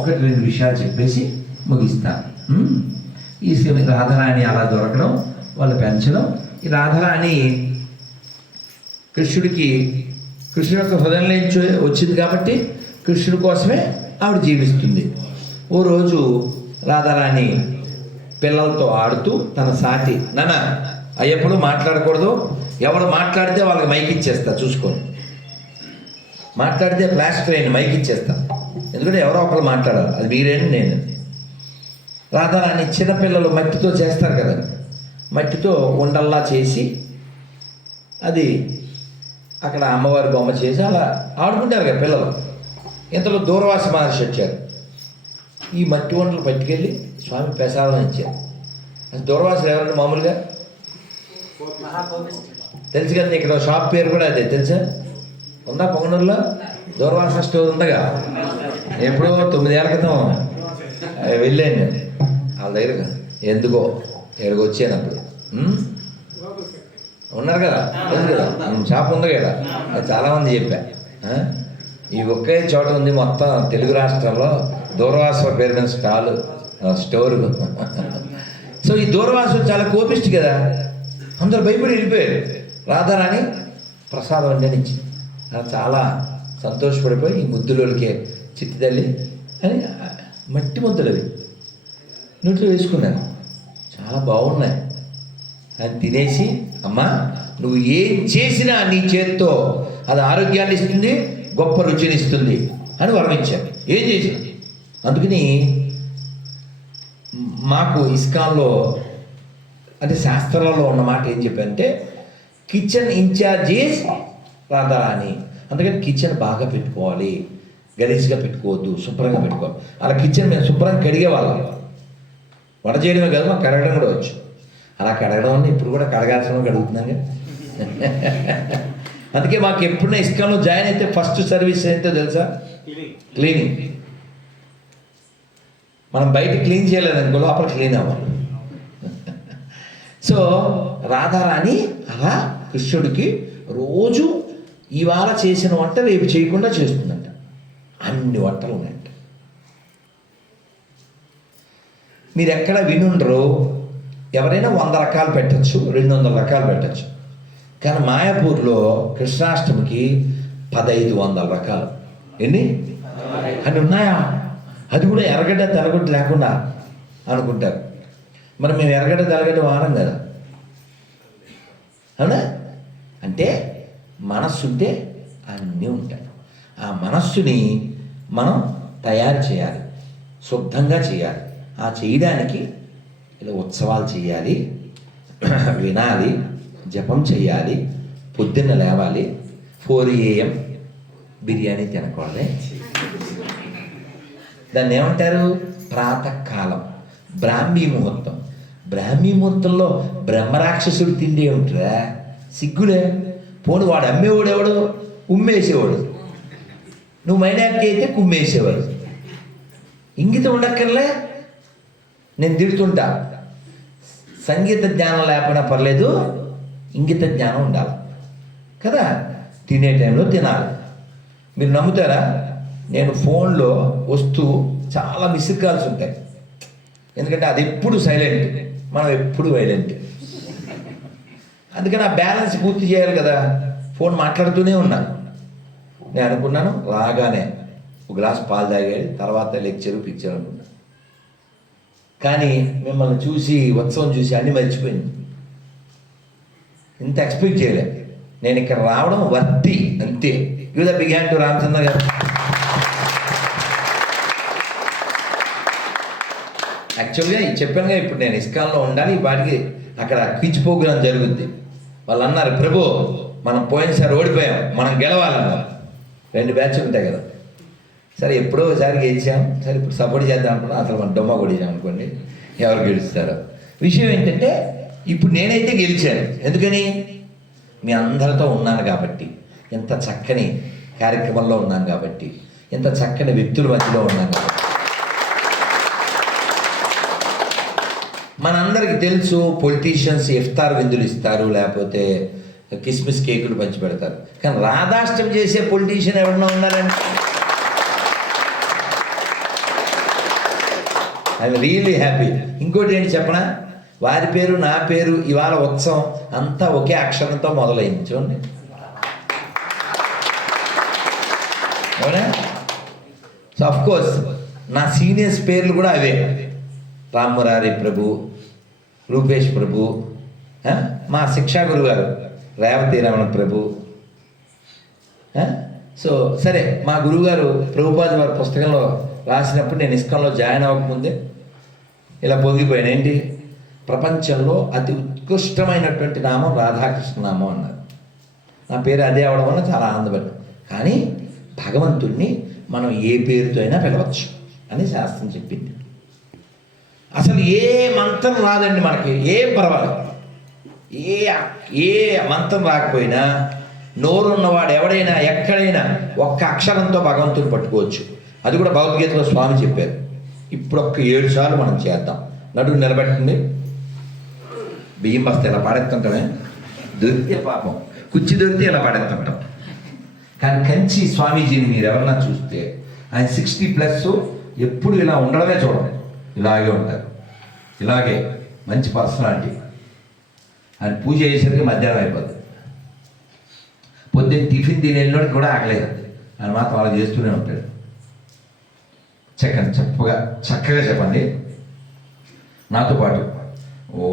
1-2 విషయాలు చెప్పేసి ముగిస్తాను. ఈ శ్రీమతి రాధారాణి అలా దొరకడం, వాళ్ళు పెంచడం. ఈ రాధారాణి కృష్ణుడి యొక్క హృదయంలో నుంచి వచ్చింది కాబట్టి కృష్ణుడి కోసమే ఆవిడ జీవిస్తుంది. ఓ రోజు రాధారాణి పిల్లలతో ఆడుతూ తన సాటి, నాన్న అయ్యప్పుడు మాట్లాడకూడదు, ఎవరు మాట్లాడితే వాళ్ళకి మైక్ ఇచ్చేస్తా, చూసుకోండి, మాట్లాడితే ఫ్లాష్ ట్రైన్ మైక్ ఇచ్చేస్తా, ఎందుకంటే ఎవరో ఒకరు మాట్లాడాలి, అది మీరేంటి నేను. రాధారాణి చిన్నపిల్లలు మట్టితో చేస్తారు కదా, మట్టితో ఉండల్లా చేసి అది అక్కడ అమ్మవారి బొమ్మ చేసి అలా ఆడుకుంటారు కదా పిల్లలు. ఇంతలో దూర్వాస మహర్షి వచ్చారు. ఈ మట్టి వంటలు పట్టుకెళ్ళి స్వామి ప్రసాదం ఇచ్చారు. అది దూర్వాసులు ఎవరండి? మామూలుగా తెలుసు కదా, ఇక్కడ షాప్ పేరు కూడా అదే తెలుసా? ఉందా పొంగనూరులో? దూర్వాస స్టోర్ ఉందగా. ఎప్పుడో 9 ఏళ్ళ క్రితం వెళ్ళాను నేను వాళ్ళ దగ్గర. ఎందుకో ఇక్కడికి వచ్చాను అప్పుడు. ఉన్నారు కదా, లేదు కదా, షాప్ ఉంది కదా, అది చాలామంది చెప్పా. ఈ ఒకే చోట ఉంది మొత్తం తెలుగు రాష్ట్రాల్లో దూర్వాసుల పేరు మీద స్టోరు. సో ఈ దూర్వాసులు చాలా కోపిష్టి కదా, అందరూ భయపడి వెళ్ళిపోయారు. రాధారాణి ప్రసాదం అంటే ఇచ్చింది. చాలా సంతోషపడిపోయి ఈ ముద్దులోకే చిట్టి తల్లి అని మట్టి ముద్దలు అవి నోట్లో వేసుకున్నాను, చాలా బాగున్నాయి అని తినేసి, అమ్మా నువ్వు ఏం చేసినా నీ చేత్తో అది ఆరోగ్యాన్ని ఇస్తుంది, గొప్ప రుచిని ఇస్తుంది అని వరమించాను. ఏం చేసిన అందుకని మాకు ఇస్కాన్లో అంటే శాస్త్రాలలో ఉన్న మాట ఏం చెప్పారంటే కిచెన్ ఇన్ఛార్జీస్ రాధారాణి. అందుకని కిచెన్ బాగా పెట్టుకోవాలి, గలీజ్గా పెట్టుకోవద్దు, శుభ్రంగా పెట్టుకోవాలి. అలా కిచెన్ మేము శుభ్రంగా కడిగేవాళ్ళం. వంట చేయడమే కాదు, మాకు కడగడం కూడా వచ్చు. అలా కడగడం వల్ల ఇప్పుడు కూడా కడగాల్సిన కడుగుతున్నాను. అందుకే మాకు ఎప్పుడైనా ఇస్కాన్లో జాయిన్ అయితే ఫస్ట్ సర్వీస్ ఏంటో తెలుసా? క్లీనింగ్. మనం బయట క్లీన్ చేయలేదు అనుకో, లోపల క్లీన్ అవ్వాలి. సో రాధారాణి అలా కృష్ణుడికి రోజు ఇవాళ చేసిన వంట రేపు చేయకుండా చేస్తుందంట. అన్ని వంటలు ఉన్నాయంట. మీరు ఎక్కడ వినుండరు, ఎవరైనా 100 రకాలు పెట్టచ్చు, 200 రకాలు పెట్టచ్చు. కానీ మాయాపూర్లో కృష్ణాష్టమికి 1500 రకాలు. ఎన్ని అని ఉన్నాయా? అది కూడా ఎర్రగడ్డ తెల్లగడ్డ లేకుండా అనుకుంటారు. మరి మేము ఎర్రగడ్డ తెల్లగడ్డ వారం కదా, అవునా? అంటే మనస్సు ఉంటే అన్నీ ఉంటాయి. ఆ మనస్సుని మనం తయారు చేయాలి, శుద్ధంగా చేయాలి. ఆ చేయడానికి ఇలా ఉత్సవాలు చేయాలి, వినాలి, జపం చేయాలి, పొద్దున్న లేవాలి, 4 AM బిర్యానీ తినకూడదే. దాన్ని ఏమంటారు? ప్రాతకాలం, బ్రాహ్మీ ముహూర్తం. బ్రాహ్మీ ముహూర్తంలో బ్రహ్మరాక్షసుడు తిండి ఏమిట్రా? సిగ్గులే. పోను వాడు అమ్మేవాడు ఎవడు? ఉమ్మేసేవాడు. నువ్వు మైనారిటీ అయితే కుమ్మేసేవాడు. ఇంగితం ఉండక్కర్లే. నేను తిడుతుంటా, సంగీత జ్ఞానం లేకపోయినా పర్లేదు, ఇంగిత జ్ఞానం ఉండాలి కదా. తినే టైంలో తినాలి. మీరు నమ్ముతారా? నేను ఫోన్లో వస్తూ చాలా మిస్డ్ కాల్స్ ఉంటాయి. ఎందుకంటే అది ఎప్పుడు సైలెంట్, మనం ఎప్పుడు వైలెంట్. అందుకని ఆ బ్యాలెన్స్ పూర్తి చేయాలి కదా. ఫోన్ మాట్లాడుతూనే ఉన్నాను. నేను అనుకున్నాను రాగానే ఒక గ్లాస్ పాలు తాగాడు, తర్వాత లెక్చరు పిక్చర్ అనుకున్నాను. కానీ మిమ్మల్ని చూసి, ఉత్సవం చూసి అన్నీ మర్చిపోయింది. ఇంత ఎక్స్పెక్ట్ చేయలేదు. నేను ఇక్కడ రావడం వర్తి అంతే. Give the big hand to Ramachandra గారు. యాక్చువల్గా చెప్పానుగా, ఇప్పుడు నేను ఇస్కాన్లో ఉండాలి, వాటికి అక్కడ క్విజ్ ప్రోగ్రాం జరుగుద్ది. వాళ్ళు అన్నారు, ప్రభు మనం పోయినసారి ఓడిపోయాం, మనం గెలవాలన్నారు. 2 బ్యాచ్లు ఉంటాయి కదా. సరే ఎప్పుడో ఒకసారి గెలిచాం, సరే ఇప్పుడు సపోర్ట్ చేద్దాం అనుకున్నాం. అసలు మనం డొమ్మ కొడిచాం అనుకోండి, ఎవరు గెలుస్తారో. విషయం ఏంటంటే ఇప్పుడు నేనైతే గెలిచాను. ఎందుకని? మీ అందరితో ఉన్నాను కాబట్టి, ఎంత చక్కని కార్యక్రమంలో ఉన్నాను కాబట్టి, ఎంత చక్కని వ్యక్తుల మధ్యలో ఉన్నాను కాబట్టి. మనందరికీ తెలుసు, పొలిటీషియన్స్ ఇఫ్తార్ విందులు ఇస్తారు, లేకపోతే కిస్మిస్ కేకులు పంచి పెడతారు. కానీ రాధాష్టమి చేసే పొలిటీషియన్ ఎవరన్నా ఉన్నారండి? I'm really happy. ఇంకోటి ఏంటి చెప్పనా? వారి పేరు, నా పేరు, ఇవాళ ఉత్సవం అంతా ఒకే అక్షరంతో మొదలైంది. చూడండి, అవునా? సో అఫ్ కోర్స్ నా సీనియర్స్ పేర్లు కూడా అవే. రామ్మరారి ప్రభు, రూపేష్ ప్రభు, మా శిక్షా గురువు గారు రేవతి రమణ ప్రభు. సో సరే, మా గురువుగారు ప్రభుపాద వారి పుస్తకంలో రాసినప్పుడు నేను ఇస్కాన్లో జాయిన్ అవ్వకముందే ఇలా పొంగిపోయాను. ఏంటి? ప్రపంచంలో అతి ఉత్కృష్టమైనటువంటి నామం రాధాకృష్ణ నామం అన్నారు. నా పేరు అదే అవడం వల్ల చాలా ఆనందపడ్డాను. కానీ భగవంతుడిని మనం ఏ పేరుతో అయినా పిలవచ్చు అని శాస్త్రం చెప్పింది. అసలు ఏ మంత్రం రాదండి మనకి, ఏం పర్వాలేదు. ఏ మంత్రం రాకపోయినా నోరున్నవాడు ఎవడైనా ఎక్కడైనా ఒక్క అక్షరంతో భగవంతుని పట్టుకోవచ్చు. అది కూడా భగవద్గీతలో స్వామి చెప్పారు. ఇప్పుడు ఒక్క 7 సార్లు మనం చేద్దాం. నడుము నిలబెట్టండి. బియ్యం బస్తా ఇలా పాడెత్తుంటామే. దొరికితే పాపం కుర్చీ దొరికితే ఇలా పడేస్తుంటాం. కానీ కంచి స్వామీజీని మీరు ఎవరన్నా చూస్తే ఆయన 60+ ఎప్పుడు ఇలా ఉండడమే చూడండి, ఇలాగే ఉంటారు, ఇలాగే మంచి పర్సనాలిటీ. ఆయన పూజ చేసేసరికి మధ్యాహ్నం అయిపోతుంది. పొద్దున్న టిఫిన్ తిని వెళ్ళినోడికి కూడా ఆగలేదు, ఆయన మాత్రం అలా చేస్తూనే ఉంటాడు. చక్కగా చెప్పండి నాతో పాటు. ఓ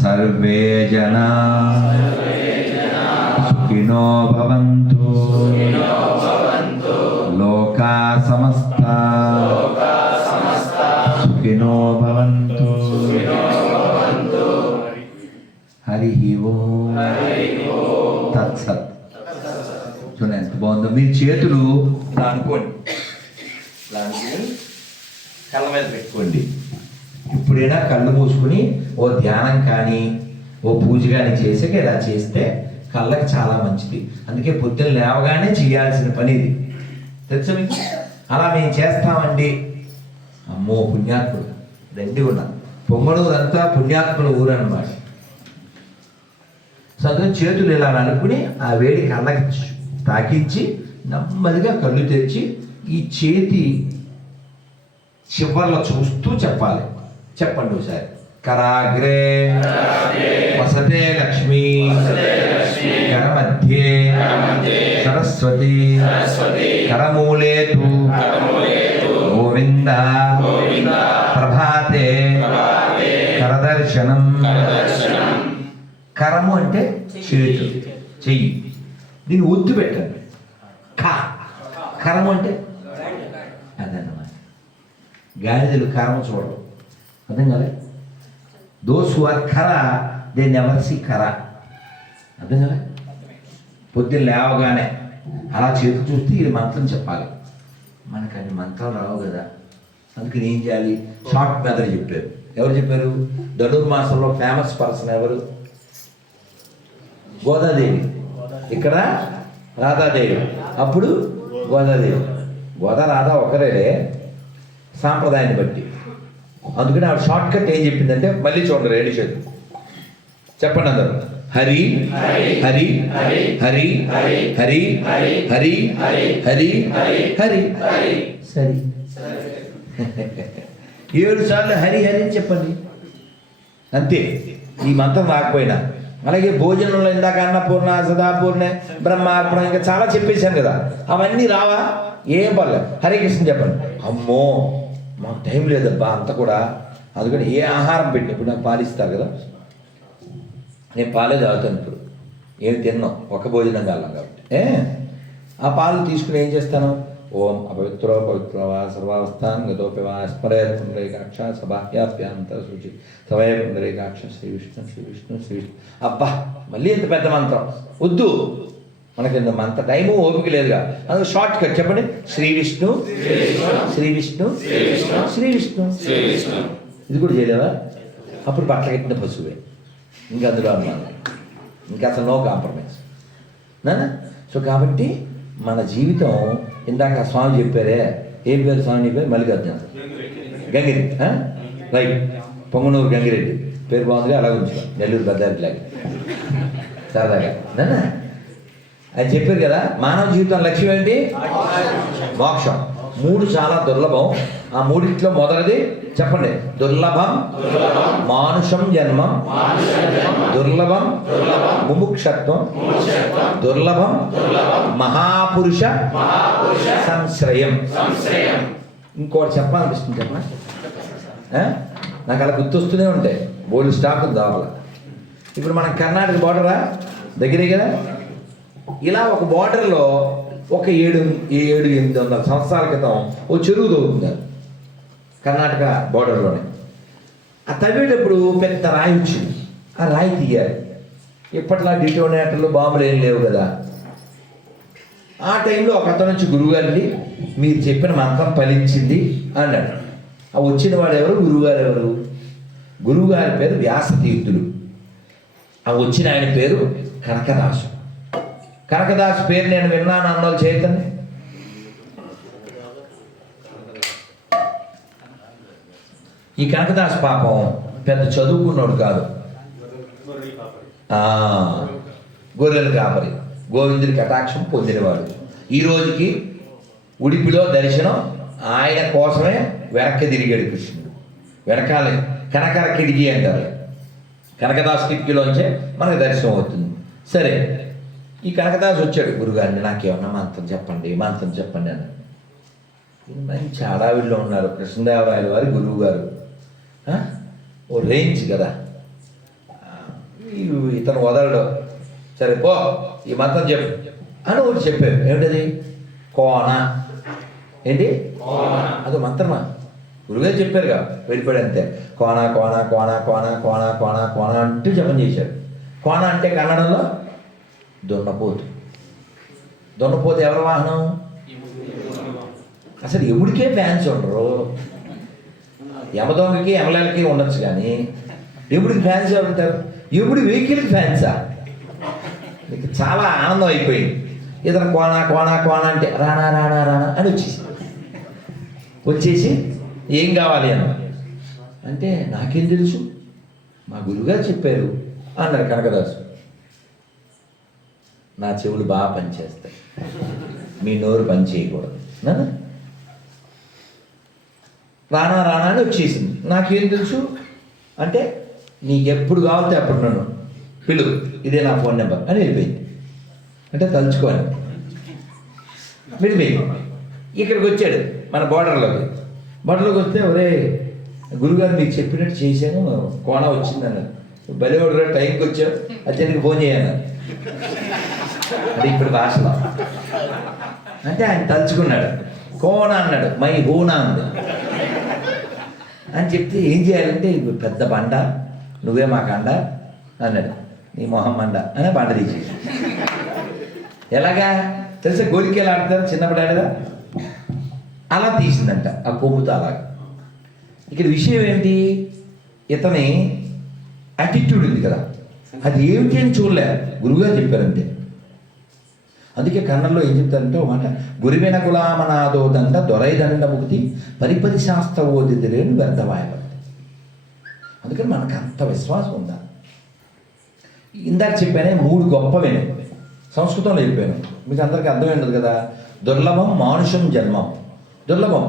సర్వే జనా సుఖినో భవంతు, లోకా సమస్తా సుఖినో భవంతు. హరి ఓం తత్సత్. చూడండి ఎంత బాగుందో. మీ చేతులు ఇలా అనుకోండి, ఇలా అనుకుని కళ్ళ మీద పెట్టుకోండి. ఇప్పుడైనా కళ్ళు మూసుకుని ఓ ధ్యానం కానీ ఓ పూజ కానీ చేసాక ఇలా చేస్తే కళ్ళకి చాలా మంచిది. అందుకే పొద్దున్న లేవగానే చేయాల్సిన పని ఇది, తెలుసా మీకు? అలా మేము చేస్తామండి. అమ్మో పుణ్యాత్ముడు దండి ఉన్నాం. పొంగనూరు అంతా పుణ్యాత్ముల ఊరు అన్నమాట. సగం చేతులు ఇలా అనుకుని ఆ వేడి కళ్ళకి తాకించి నెమ్మదిగా కళ్ళు తెరిచి ఈ చేతి చివర్లో చూస్తూ చెప్పాలి. చెప్పండి ఒకసారి. కరాగ్రే వసతే లక్ష్మి, కరమధ్యే సరస్వతి, కరమూలే తు గోవింద, ప్రభాతే కరదర్శనం. కరము అంటే చేతులు, చెయ్యి. దీన్ని ఒత్తు పెట్టండి. కరము అంటే అదన్నమాట. గాడిదలు కరము చూడరు, అర్థం కాలే. దోస్ హు ఆర్ ఖర దే నెవర్ సీ ఖర, అర్థం కాలే. పొద్దున్న లేవగానే అలా చేతులు చూస్తే ఇది మంత్రం చెప్పాలి. మనకు అన్ని మంత్రాలు రావు కదా, అందుకని ఏం చేయాలి? షార్ట్ మెథడ్ చెప్పారు. ఎవరు చెప్పారు? ధనుర్మాసంలో ఫేమస్ పర్సన్ ఎవరు? గోదాదేవి. ఇక్కడ రాధాదేవి, అప్పుడు గోదాదేవి. గోదా రాధా ఒకరే సాంప్రదాయాన్ని బట్టి. అందుకని ఆవిడ షార్ట్ కట్ ఏం చెప్పిందంటే, మళ్ళీ చూడండి రెండు చేతులు చెప్పండి అందరూ. హరి హరి హరి హరి హరి హరి హరి సరి. 7 సార్లు హరి హరి అని చెప్పండి, అంతే. ఈ మంత్రం రాకపోయినా. అలాగే భోజనంలో ఇందాక అన్నపూర్ణ, సదాపూర్ణ, బ్రహ్మార్పణ ఇంకా చాలా చెప్పేశాను కదా, అవన్నీ రావా? ఏం పర్లేదు, హరే కృష్ణ చెప్పండి. అమ్మో మాకు టైం లేదబ్బా అంత కూడా, అందుకని ఏ ఆహారం పెట్టి, ఇప్పుడు నాకు పాలిస్తారు కదా, నేను పాలే తాగుతాను. ఇప్పుడు ఏమి తిన్నాం, ఒక భోజనం కాలం కాబట్టి ఆ పాలు తీసుకుని ఏం చేస్తాను? ఓం అపవిత్రో పవిత్రవా సర్వావస్థాన్ గతోపివా స్మరే పుండరీకాక్ష సబాహ్యాప్యాంత శుచి సవయ పుండరీకాక్ష శ్రీ విష్ణు శ్రీ విష్ణు శ్రీ విష్ణు. అబ్బా మళ్ళీ ఎంత పెద్ద మంత్రం వద్దు, మనకి ఇంత మంత్ర టైము ఓపిక లేదుగా, అందుకు షార్ట్ కట్ చెప్పండి. శ్రీ విష్ణు శ్రీ విష్ణు శ్రీ విష్ణు. ఇది కూడా చేయలేవా? అప్పుడు బట్టలు కట్టిన పశువే, ఇంకా అందులో అన్నాను, ఇంకా అసలు నో కాంప్రమైజ్ నానా. సో కాబట్టి మన జీవితం, ఇందాక స్వామి చెప్పారే, ఏం పేరు స్వామి నీ పేరు? మల్లికార్జున గంగిరెడ్డి, రైట్. పొంగనూరు గంగిరెడ్డి పేరు బాగుందిగా, అలా ఉంచుకో, నెల్లూరు పెద్దారిలాగా సరదాగా నానా. అది చెప్పారు కదా, మానవ జీవితం లక్ష్యం ఏంటి? మోక్షం. మూడు చాలా దుర్లభం. ఆ మూడిట్లో మొదటిది చెప్పండి. దుర్లభం మానుషం జన్మం, దుర్లభం ముముక్షత్వం, దుర్లభం మహాపురుష సంశ్రయం. ఇంకోటి చెప్పాలనిపిస్తుంది, చెప్పండి. నాకు అలా గుర్తొస్తూనే ఉంటాయి, బోల్డ్ స్టాక్ ఉంది దావల. ఇప్పుడు మనం కర్ణాటక బార్డరా దగ్గరే కదా, ఇలా ఒక బార్డర్లో ఒక 700-800 సంవత్సరాల క్రితం ఓ చెరువు తవ్వుతున్నారు కర్ణాటక బార్డర్లోనే. ఆ తవ్వేటప్పుడు పెద్ద రాయి వచ్చింది, ఆ రాయి తీయాలి. ఇప్పట్లా డిటోనేటర్లు బాంబులు ఏం లేవు కదా. ఆ టైంలో ఒక అతను నుంచి గురువుగారిని, మీరు చెప్పిన మంత్రం ఫలించింది అన్నాడు. ఆ వచ్చిన వాడు ఎవరు? గురువుగారు ఎవరు? గురువుగారి పేరు వ్యాసతీర్థులు. ఆ వచ్చిన ఆయన పేరు కనకదాసు. కనకదాసు పేరు నేను విన్నాను అన్నోళ్ళు చైతన్య. ఈ కనకదాసు పాపం పెద్ద చదువుకున్నాడు కాదు, గొర్రెల కాపరి, గోవిందుడి కటాక్షం పొందినవాడు. ఈ రోజుకి ఉడిపిలో దర్శనం ఆయన కోసమే వెనక్కి తిరిగాడు కృష్ణుడు. వెనకాలే కనకర కిటికీ అంటారు, కనకదాసు కిటికీలోంచే మనకు దర్శనం అవుతుంది. సరే, ఈ కనకదాసు వచ్చాడు గురుగారిని, నాకేమన్నా మంత్రం చెప్పండి, మంత్రం చెప్పండి అన్నాడు. మంచి హడావిడిలో ఉన్నారు కృష్ణదేవరాయల వారి గురువు గారు. ఓ రేంజ్ కదా, ఇతను వదలడు. సరే పో, ఈ మంత్రం చెప్పు అని ఒకటి చెప్పారు. ఏమిటది? కోన. ఏంటి? అదో మంత్రమా? గురుగారు చెప్పారుగా, వెళ్ళిపోయాడు అంతే. కోన కోన కోన కోన కోన కోన కోన అంటూ జపం చేశాడు. కోన అంటే కన్నడంలో దున్నపోతు. దున్నపోతు ఎవరి వాహనం? అసలు ఎముడికే ఫ్యాన్స్ ఉండరు. యమదొంగకి యమలకి ఉండొచ్చు, కానీ ఎముడికి ఫ్యాన్స్ ఎవరు ఉంటారు? ఎముడి వెహికల్కి ఫ్యాన్సా? మీకు చాలా ఆనందం అయిపోయింది. ఇతను కోన కోన కోన అంటే రానా రానా రానా అని వచ్చేసి ఏం కావాలి అన్న అంటే, నాకేం తెలుసు, మా గురువుగారు చెప్పారు అన్నాడు కనకదాసు. నా చెవులు బాగా పనిచేస్తాయి, మీ నోరు పని చేయకూడదు. రానా రానా అని వచ్చేసింది. నాకేం తెలుసు అంటే, నీకు ఎప్పుడు కావాలితే అప్పుడు నన్ను పిలువు, ఇదే నా ఫోన్ నెంబర్ అని వెళ్ళిపోయింది. అంటే తలుచుకోవాలి. వెళ్ళిపోయింది. ఇక్కడికి వచ్చాడు మన బోర్డర్లోకి వస్తే, ఒరే గురుగారు మీకు చెప్పినట్టు చేశాను, కోణ వచ్చిందన్నాడు. భలే ఒకటి టైంకి వచ్చావు, అర్జెంట్కి ఫోన్ చేయను అది ఇప్పుడు భాషలో. అంటే ఆయన తలుచుకున్నాడు. కోణ అన్నాడు, మై హూనా అంది అని చెప్తే, ఏం చేయాలంటే పెద్ద బండ, నువ్వే మాకు అండ అన్నాడు. నీ మొహం మండ అని బండ తీసేసి. ఎలాగా తెలుసా? గోలికేలా ఆడతారు చిన్నప్పుడు ఆడదా, అలా తీసిందంట ఆ కొమ్ముతో. అలాగా ఇక్కడ విషయం ఏంటి, ఇతని యాటిట్యూడ్ ఉంది కదా, అది ఏమిటి అని చూడలే, గురువుగారు చెప్పారంతే. అందుకే కన్నడలో ఏం చెప్తారంటే ఒక మాట, గురువిన కులామనాదో దండ దొరైదండ ముక్తి పరిపరి శాస్త్ర ఓదిలేని వ్యర్థమాయపడి. అందుకని మనకు అంత విశ్వాసం ఉందా? ఇందాక చెప్పానే 3 గొప్పవేనే, సంస్కృతంలో చెప్పాను, మీకు అందరికీ అర్థం ఉండదు కదా. దుర్లభం మానుషం జన్మం. దుర్లభం,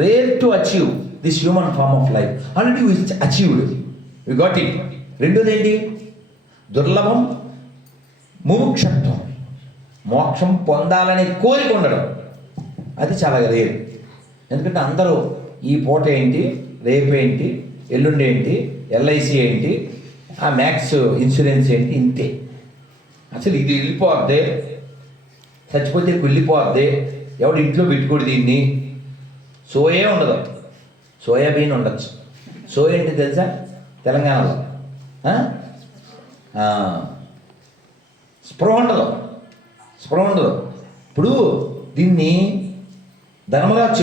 rare to achieve this human form of life. Already you achieved, you got it. రెండోది ఏంటి? దుర్లభం ముముక్షత్వం, మోక్షం పొందాలనే కోరిక ఉండడం. అది చాలా రేర్. ఎందుకంటే అందరూ ఈ పూట ఏంటి, రేపేంటి, ఎల్లుండి ఏంటి, ఎల్ఐసి ఏంటి, ఆ మ్యాక్స్ ఇన్సూరెన్స్ ఏంటి, ఇంతే. అసలు ఇది వెళ్ళిపోద్ది, చచ్చిపోతే కుళ్ళిపోద్ది, ఎవడు ఇంట్లో పెట్టుకోడు దీన్ని. సోయే ఉండదు, సోయాబీన్ ఉండొచ్చు. సోయ ఏంటి తెలుసా? తెలంగాణలో స్ప్రో ఉండదు, స్ప్రో ఉండదు. ఇప్పుడు దీన్ని ధర్మరాజు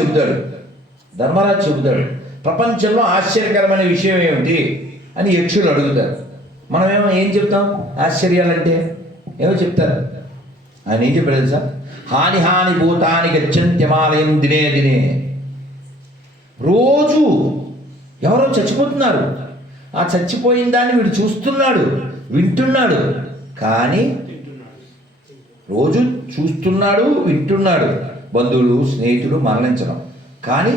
చెబుతాడు, ప్రపంచంలో ఆశ్చర్యకరమైన విషయం ఏమిటి అని యక్షులు అడుగుతారు. మనమేమో ఏం చెప్తాం? ఆశ్చర్యాలంటే ఏమో చెప్తారు. ఆయన ఏం చెప్పాడు తెలుసా? హాని భూతాని గచ్చంత్యమాలయం దినే దినే. రోజు ఎవరో చచ్చిపోతున్నారు, ఆ చచ్చిపోయిన దాన్ని వీడు చూస్తున్నాడు, వింటున్నాడు. కానీ రోజు చూస్తున్నాడు, వింటున్నాడు, బంధువులు స్నేహితులు మరణించడం, కానీ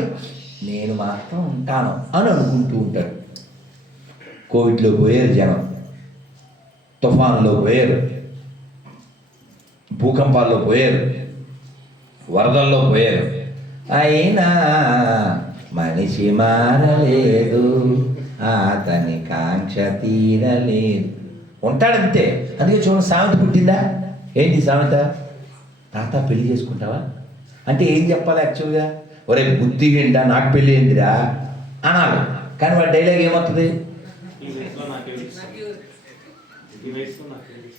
నేను మాత్రం ఉంటాను అని అనుకుంటూ ఉంటాడు. కోవిడ్లో పోయారు జనం, తుఫాన్లో పోయారు, భూకంపాల్లో పోయారు, వరదల్లో పోయారు, అయినా మనిషి మారలేదు, అతని కాంక్ష తీరలేదు. ఉంటాడంతే. అందుకే చూడండి, సామెత పుట్టిందా? ఏంటి సామెత? తాత పెళ్లి చేసుకుంటావా అంటే ఏం చెప్పాలి యాక్చువల్గా? ఒరే బుద్ధి ఏంటా, నాకు పెళ్ళి ఏంటిరా అనాలి. కానీ వాడి డైలాగ్ ఏమవుతుంది?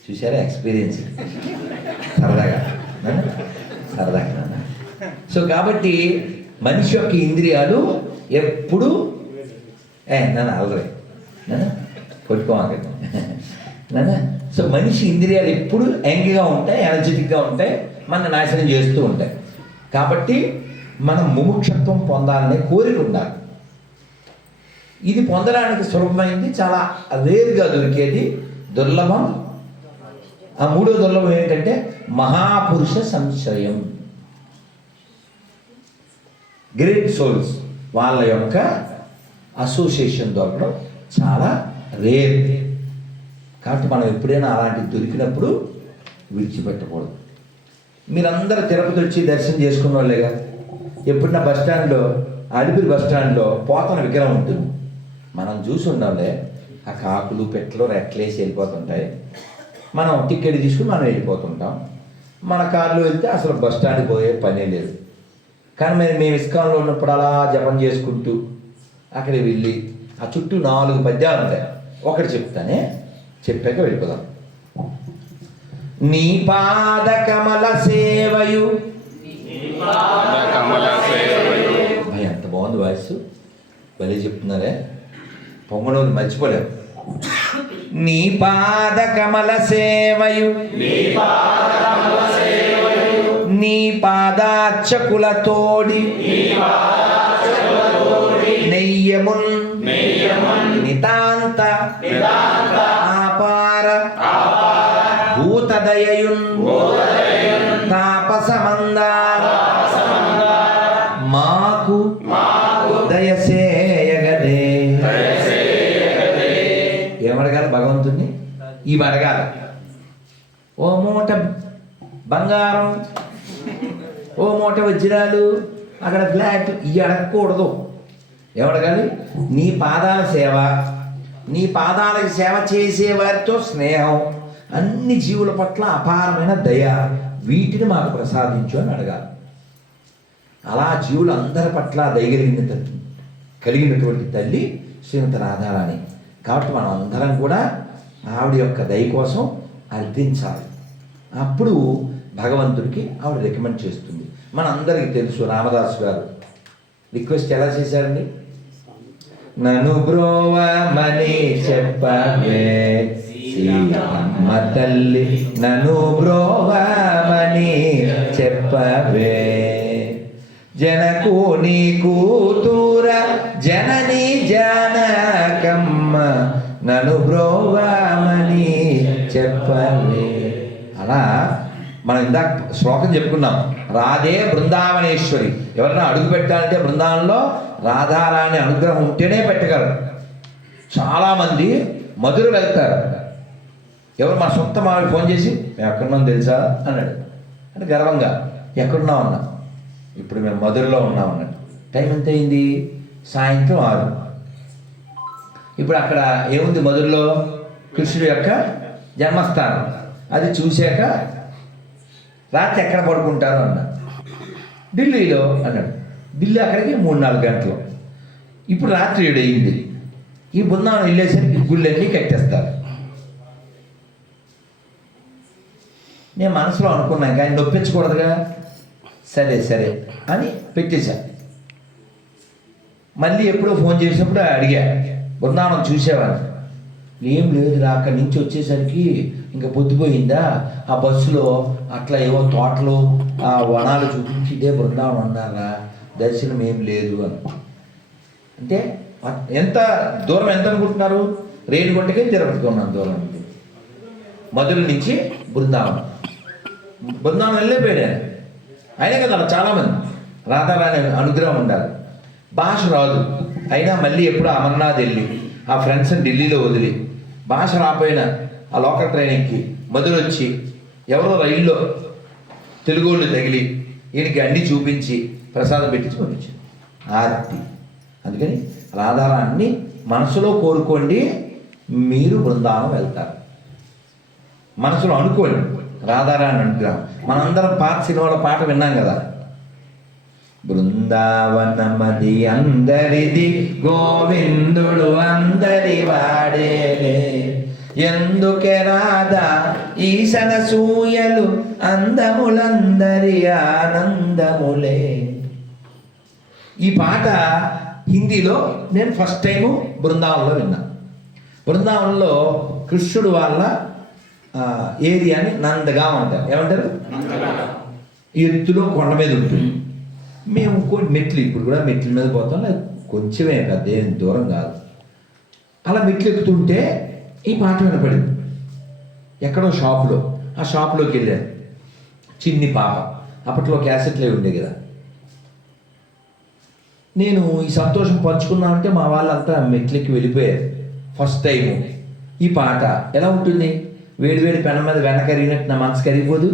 చూసారా ఎక్స్పీరియన్స్? సరదాగా సరదాగా. సో కాబట్టి మనిషి యొక్క ఇంద్రియాలు ఎప్పుడు నన్ను అలరే కొట్టుకోవాలి నాన్న. సో మనిషి ఇంద్రియాలు ఎప్పుడు యంగ్గా ఉంటాయి, ఎనర్జెటిక్గా ఉంటాయి, మన నాశనం చేస్తూ ఉంటాయి. కాబట్టి మనం ముముక్షత్వం పొందాలనే కోరిక ఉండాలి. ఇది పొందడానికి సులభమైంది, చాలా రేరుగా దొరికేది, దుర్లభం. ఆ మూడో దుర్లభం ఏంటంటే మహాపురుష సంశ్రయం. గ్రేట్ సోల్స్ వాళ్ళ యొక్క అసోసియేషన్ దొరకడం చాలా రేర్. కాబట్టి మనం ఎప్పుడైనా అలాంటివి దొరికినప్పుడు విడిచిపెట్టకూడదు. మీరందరూ తిరుపతి వచ్చి దర్శనం చేసుకున్న వాళ్ళేగా. ఎప్పుడన్నా బస్టాండ్లో, అలిపిరి బస్టాండ్లో పోతన విగ్రహం ఉంటుంది, మనం చూసి ఉండాలి. ఆ కాకులు పెట్టలు రెట్లేసి వెళ్ళిపోతుంటాయి, మనం టికెట్ తీసుకుని మనం వెళ్ళిపోతుంటాం. మన కార్లో వెళ్తే అసలు బస్టాండ్ పోయే పనే లేదు. కానీ మేము ఇస్కాన్లో ఉన్నప్పుడు అలా జపం చేసుకుంటూ అక్కడికి వెళ్ళి ఆ చుట్టూ 4 పద్యాలు ఉంటాయి. ఒకటి చెప్తానే, చెప్పాక వెళ్ళిపోదాం. నీ పాద కమల సేవయు. భయ ఎంత బాగుంది వాయిస్, భలే చెప్తున్నారే, పొంగనూరు మర్చిపోలేము. నీ పాద కమల సేవయు, నీ పాదార్చకుల తోడి, నెయ్యమున్ నితాంత ఆపార భూతదయయున్ తాపసమంద మాకు దయసేయగదే. ఏమడగాలి భగవంతుణ్ణి? ఇవి అడగాలి. ఓ మూట బంగారం, ఓ మూట వజ్రాలు, అక్కడ ఫ్లాట్, ఇవి అడగకూడదు. ఏమడగాలి? నీ పాదాల సేవ, నీ పాదాలకు సేవ చేసే వారితో స్నేహం, అన్ని జీవుల పట్ల అపారమైన దయ, వీటిని మాకు ప్రసాదించు అని అడగాలి. అలా జీవులందరి పట్ల కలిగినటువంటి తల్లి శ్రీమతి రాధారాణి. కాబట్టి మనం అందరం కూడా ఆవిడ యొక్క దయ కోసం అర్థించాలి. అప్పుడు భగవంతుడికి ఆవిడ రికమెండ్ చేస్తుంది. మనందరికీ తెలుసు, రామదాసు గారు రిక్వెస్ట్ ఎలా చేశారండి? నన్ను బ్రోవమని చెప్పవే సీతమ్మ తల్లి, నన్ను బ్రోవమని చెప్పవే, జనకు నీ కూతుర జనని జానకమ్మ, నన్ను బ్రోవమని చెప్పవే. అలా మనం ఇందాక శ్లోకం చెప్పుకున్నాం, రాధే బృందావనేశ్వరి. ఎవరైనా అడుగు పెట్టాలంటే బృందావనంలో రాధారాణి అనుగ్రహం ఉంటేనే పెట్టగలరు. చాలామంది మధుర వెళ్తారు. ఎవరు మా సొంత మావి ఫోన్ చేసి మేము ఎక్కడున్నాం తెలుసా అన్నాడు. అంటే గర్వంగా ఎక్కడున్నాం అన్నా. ఇప్పుడు మేము మధురలో ఉన్నాం అన్నాడు. టైం ఎంత అయింది? సాయంత్రం 6. ఇప్పుడు అక్కడ ఏముంది మధురలో? కృష్ణుడి యొక్క జన్మస్థానం. అది చూశాక రాత్రి ఎక్కడ పడుకుంటారు అన్నా. ఢిల్లీలో అన్నాడు. ఢిల్లీ అక్కడికి 3-4 గంటలు. ఇప్పుడు రాత్రి 7 అయింది. ఈ బృందావనం వెళ్ళేసరికి గుళ్ళన్నీ కట్టేస్తారు. నేను మనసులో అనుకున్నాను, కానీ నొప్పించకూడదుగా, సరే సరే అని పెట్టేశాను. మళ్ళీ ఎప్పుడో ఫోన్ చేసినప్పుడు అడిగా, బృందావనం చూసేవాడిని. ఏం లేదు, అక్కడి నుంచి వచ్చేసరికి ఇంకా పొద్దుపోయిందా, ఆ బస్సులో అట్లా ఏవో తోటలు ఆ వనాలు చూపించి ఇదే బృందావనం అన్నారా, దర్శనం ఏం లేదు అని. అంటే ఎంత దూరం, ఎంత అనుకుంటున్నారు? రేణిగుంటకి తిరుపతికి ఉన్నాను దూరం. మధుర నుంచి బృందావనం వెళ్ళిపోయాడు. అయినా కదా అలా చాలామంది రాధారాణి అనుగ్రహం ఉండాలి. భాష రాదు అయినా మళ్ళీ ఎప్పుడు అమర్నాథ్ వెళ్ళి ఆ ఫ్రెండ్స్ ఢిల్లీలో వదిలి భాష రాపోయినా ఆ లోకల్ ట్రైన్ ఎక్కి మధురొచ్చి ఎవరో రైల్లో తెలుగోళ్ళు తగిలి ఈయనకి అన్ని చూపించి ప్రసాదం పెట్టించి పంపించింది ఆర్తి. అందుకని రాధారాణిని మనసులో కోరుకోండి, మీరు బృందావనం వెళ్తారు. మనసులో అనుకోండి రాధారాణి అనుగ్రహం. మనందరం పాత సినిమాలో పాట విన్నాం కదా, బృందావనమది అందరిది గోవిందుడు అందరి వాడేలే, ఎందుకే రాధా ఈశన సూయలు అందములందరి ఆనందములే. ఈ పాట హిందీలో నేను ఫస్ట్ టైము బృందావనంలో విన్నా. బృందావనంలో కృష్ణుడు వాళ్ళ ఏరియాని నందగాం అంటారు. ఏమంటారు? ఎత్తులో కొండ మీద ఉంటుంది. మేము కొన్ని మెట్లు, ఇప్పుడు కూడా మెట్ల మీద పోతాం, కొంచెమే పెద్ద ఏం దూరం కాదు. అలా మెట్లు ఎక్కుతుంటే ఈ పాట వినపడింది ఎక్కడో షాపులో. ఆ షాప్లోకి వెళ్ళాను. చిన్ని పాప, అప్పట్లో క్యాసెట్లే ఉండే కదా. నేను ఈ సంతోషం పంచుకున్నానంటే మా వాళ్ళంతా మెట్లెక్కి వెళ్ళిపోయారు. ఫస్ట్ టైము ఈ పాట ఎలా ఉంటుంది, వేడి వేడి పెన మీద వెన కరిగినట్టు నా మనసు కరిగిపోదు.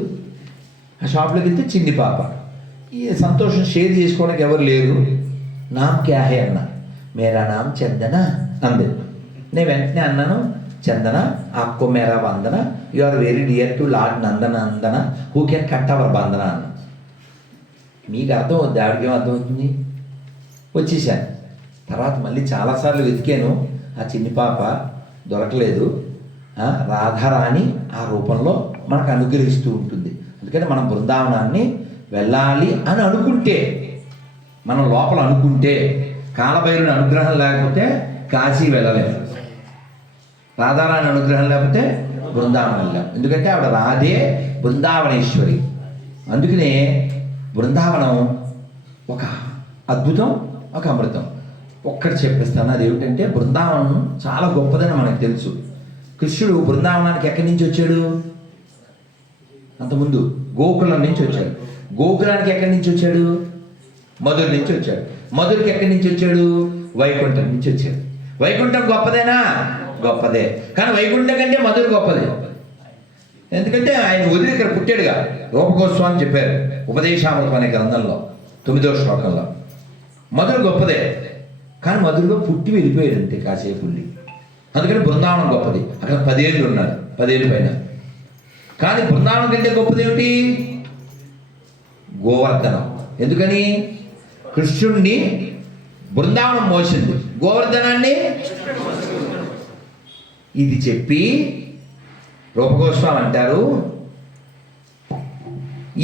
ఆ షాప్లోకి వెళ్తే చిన్ని పాప, ఈ సంతోషం షేర్ చేసుకోవడానికి ఎవరు లేరు. నామ్ క్యా హే అన్న, మేరా నామ్ చందన అంది. నేను వెంటనే అన్నాను, చందన ఆప్కో మేరా వందన, you are very dear to lord నందన నందన హూ కెన్ కట్ అవర్ బంధన అన్న. మీకు అర్థం అవుద్ది, ఆవిడకి ఏం అర్థం అవుతుంది. వచ్చేసాను. తర్వాత మళ్ళీ చాలాసార్లు వెతికాను, ఆ చిన్ని పాప దొరకలేదు. రాధారాణి ఆ రూపంలో మనకు అనుగ్రహిస్తూ ఉంటుంది. అందుకని మనం బృందావనాన్ని వెళ్ళాలి అని అనుకుంటే, మనం లోపల అనుకుంటే, కాలభైరుని అనుగ్రహం లేకపోతే కాశీ వెళ్ళలేము, రాధారాణి అనుగ్రహం లేకపోతే బృందావనం వెళ్ళాం. ఎందుకంటే ఆవిడ రాధే బృందావనేశ్వరి. అందుకనే బృందావనం ఒక అద్భుతం, ఒక అమృతం. ఒక్కటి చెప్పిస్తాను, అది ఏమిటంటే బృందావనం చాలా గొప్పదని మనకు తెలుసు. కృష్ణుడు బృందావనానికి ఎక్కడి నుంచి వచ్చాడు? అంతకుముందు గోకులం నుంచి వచ్చాడు. గోకులానికి ఎక్కడి నుంచి వచ్చాడు? మధుర నుంచి వచ్చాడు. మధురకి ఎక్కడి నుంచి వచ్చాడు? వైకుంఠం నుంచి వచ్చాడు. వైకుంఠం గొప్పదేనా? గొప్పదే. కానీ వైకుంఠం కంటే మధుర గొప్పదే. ఎందుకంటే ఆయన వదిలి ఇక్కడ పుట్టాడుగా. రూపగోస్వామి చెప్పారు ఉపదేశామృతం అనే గ్రంథంలో 9వ శ్లోకంలో. మధుర గొప్పదే, కానీ మధురలో పుట్టి వెళ్ళిపోయాడు అంతే కాసేపు ఉండి. అందుకని బృందావనం గొప్పది. అక్కడ 10 ఏళ్ళు ఉన్నాడు, 10 ఏళ్ళ పైన. కానీ బృందావనం కంటే గొప్పది ఏమిటి? గోవర్ధనం. ఎందుకని? కృష్ణుణ్ణి బృందావనం మోసింది, గోవర్ధనాన్ని ఇది చెప్పి రూపగోస్వామి అంటారు,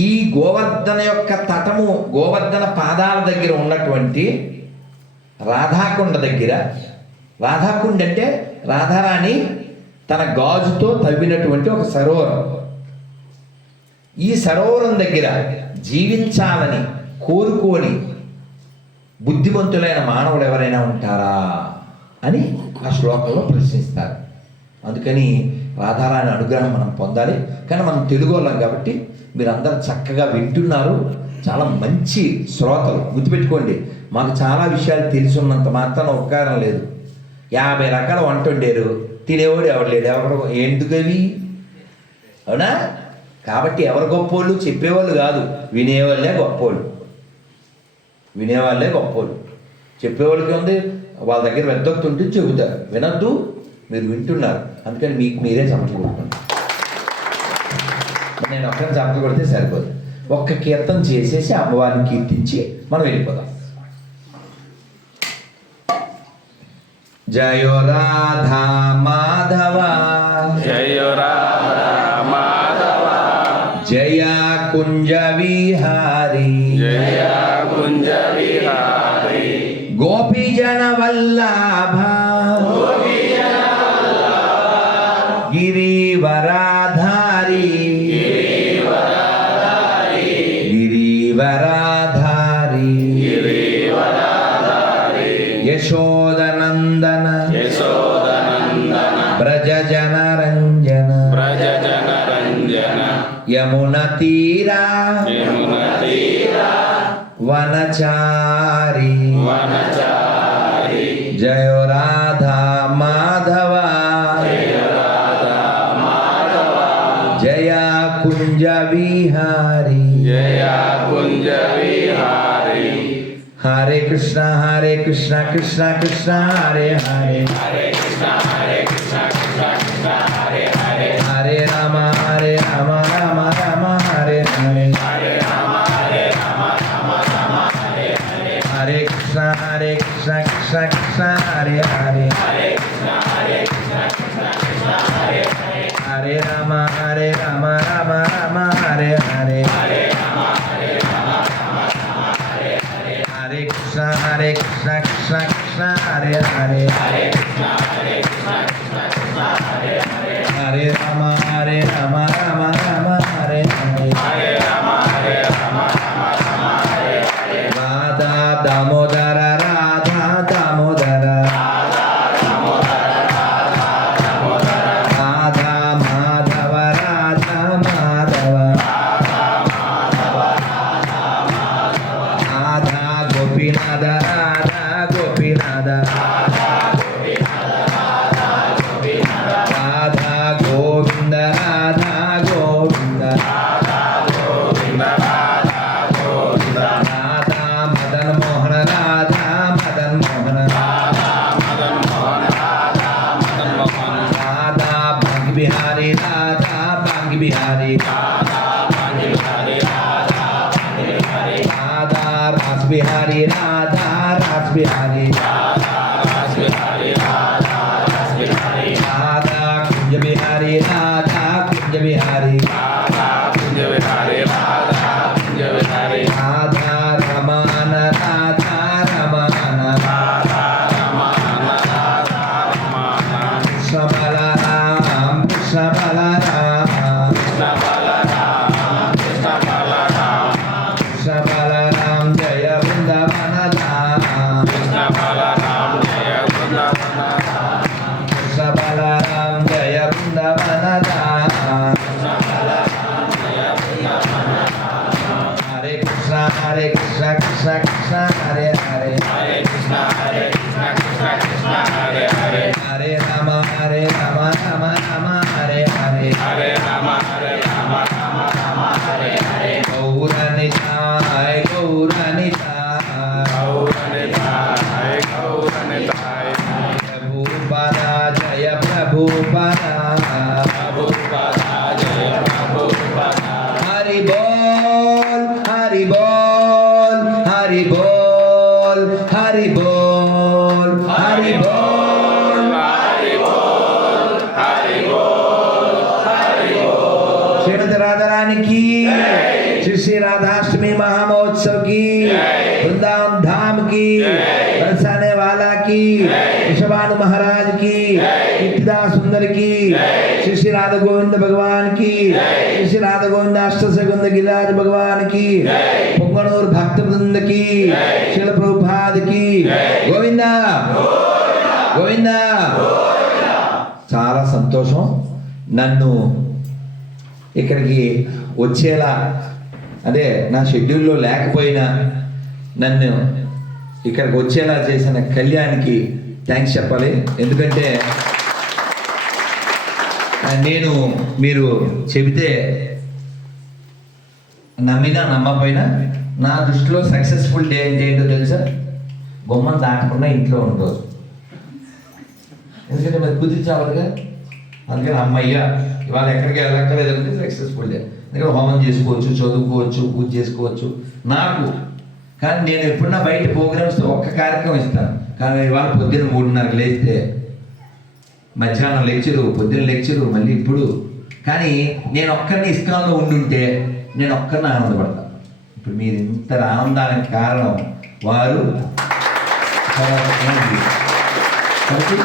ఈ గోవర్ధన యొక్క తటము, గోవర్ధన పాదాల దగ్గర ఉన్నటువంటి రాధాకుండ దగ్గర, రాధాకుండ అంటే రాధారాణి తన గాజుతో తవ్వినటువంటి ఒక సరోవరం. ఈ సరోవరం దగ్గర జీవించాలని కోరుకోని బుద్ధిమంతులైన మానవుడు ఎవరైనా ఉంటారా అని ఆ శ్లోకంలో ప్రశ్నిస్తారు. అందుకని రాధారాణి అనుగ్రహం మనం పొందాలి. కానీ మనం తెలుగు వాళ్ళం కాబట్టి మీరందరూ చక్కగా వింటున్నారు, చాలా మంచి శ్రోతలు. గుర్తుపెట్టుకోండి, మాకు చాలా విషయాలు తెలుసున్నంత మాత్రం ఉపకారం లేదు. 50 రకాల వంట వండారు, తినేవాడు ఎవరు లేడు. ఎవరు ఎందుకు అవి? అవునా? కాబట్టి ఎవరు గొప్పోళ్ళు? చెప్పేవాళ్ళు కాదు, వినేవాళ్ళే గొప్పోళ్ళు. వినేవాళ్ళే గొప్పోళ్ళు. చెప్పేవాళ్ళకి ఉంది, వాళ్ళ దగ్గర వెద్దొక్తి ఉంటే చెబుతారు. వినొద్దు, మీరు వింటున్నారు. అందుకని మీకు మీరే చమటలు కొట్టుకోండి. నేను ఒక్కరిని చమటలు కొడితే సరిపోదు. ఒక్క కీర్తన చేసేసి అమ్మవారిని కీర్తించి మనం వెళ్ళిపోదాం. జయో రాధా మాధవ, జయ రాధా మాధవ, జయ కుంజ విహారీ, జయ కుంజ విహారీ, గోపీ జన వల్లభ, గిరివరాధారి, గిరివరాధారి, యశోదనందన, యశోదనందన, బ్రజ జన రంజన, బ్రజ జన రంజన, యమున తీరా, యమున తీర, వనచారి వనచారి జయ రాధా మాధవ జయ కుంజ విహారీ జయ కుంజ విహారి హరే కృష్ణ కృష్ణ కృష్ణ హరే హరే హరే కృష్ణ కృష్ణ కృష్ణ హరే హరే హరే రామ రామ రామ హరే హరే హరే రామ రామ రామ హరే హరే హరే కృష్ణ కృష్ణ కృష్ణ హరే హరే హరే కృష్ణ కృష్ణ కృష్ణ హరే హరే హరే రామ రామ రామ హరే హరే హరే రామ రామ హరే హరే హరే కృష్ణ కృష్ణ కృష్ణ హరే హరే హరే కృష్ణ కృష్ణ కృష్ణ హరే హరే హరే రామ రామ రామ హరే హరే హరే రామ రామ రామ హరే హరే రాధా దామోదర రాధా దామోదర రాధా మాధవ రాధా మాధవ రాధా గోపీనాథ రాధా గోపీనాథ రాధా గోవింద రాధా గోవింద రాధా మదన్ మోహన రాధా మదన్ మోహన రాధా భాంగి బిహారీ రాధా భాంగి బిహారీ రాధా రాస్ బిహారీ రాధా రాస్ బిహారీ రాధా కుంజ బిహారీ రాధా కుంజ బిహారీ రాధా రమాన రాధా రమాన కృష్ణ బలరామ కృష్ణ బలరామ కృష్ణ బలరామ జయ బృందావన ధామ కృష్ణ బలరామ జయ బృందావన ధామ హరే కృష్ణ కృష్ణ కృష్ణ హరే హరే హరే రామ రామ రామ హరే హరే గౌరనితాయ గౌరనితాయ ప్రభుపద జయ ప్రభుపద హరి బోల్ హరి బోల్ హరి బోల్ హరి బోల్ హరి బోల్ శ్రీమతి రాధారానికి శ్రీ శ్రీ राधाष्टमी महामहोत्सव की वृंदावन धाम की बरसाने वाला की वृषभानु महाराज की इतिदा सुंदर की श्री श्री राधा गोविंद भगवान की श्री श्री राधा गोविंद अष्टसगुंद गिरिराज भगवान की पुंगनूर भक्त वृंद की शिल प्रभुपाद की गोविंदा गोविंदा చాలా సంతోషం నన్ను ఇక్కడికి వచ్చేలా అదే నా షెడ్యూల్లో లేకపోయినా నన్ను ఇక్కడికి వచ్చేలా చేసిన కళ్యాణ్కి థ్యాంక్స్ చెప్పాలి. ఎందుకంటే నేను మీరు చెబితే నమ్మినా నమ్మకపోయినా నా దృష్టిలో సక్సెస్ఫుల్ డే అంటే ఏంటో తెలుసా, బొమ్మ దాటకుండా ఇంట్లో ఉండదు. ఎందుకంటే మరి కుదిర్చావాలిగా. అందుకని అమ్మయ్య ఇవాళ ఎక్కడికి వెళ్ళక్కర్లేదంటే సక్సెస్ఫుల్ డే. ఎందుకంటే హోమం చేసుకోవచ్చు, చదువుకోవచ్చు, పూజ చేసుకోవచ్చు నాకు. కానీ నేను ఎప్పుడన్నా బయట ప్రోగ్రామ్స్ ఒక్క కార్యక్రమం ఇస్తాను. కానీ ఇవాళ పొద్దున్న 3:30 లేస్తే మధ్యాహ్నం లెక్చరు, పొద్దున్న లెక్చరు, మళ్ళీ ఇప్పుడు. కానీ నేను ఒక్కరిని ఇస్కాన్లో ఉండుంటే నేను ఒక్కరిని ఆనందపడతాను. ఇప్పుడు మీరు ఇంత ఆనందానికి కారణం వారు. కాబట్టి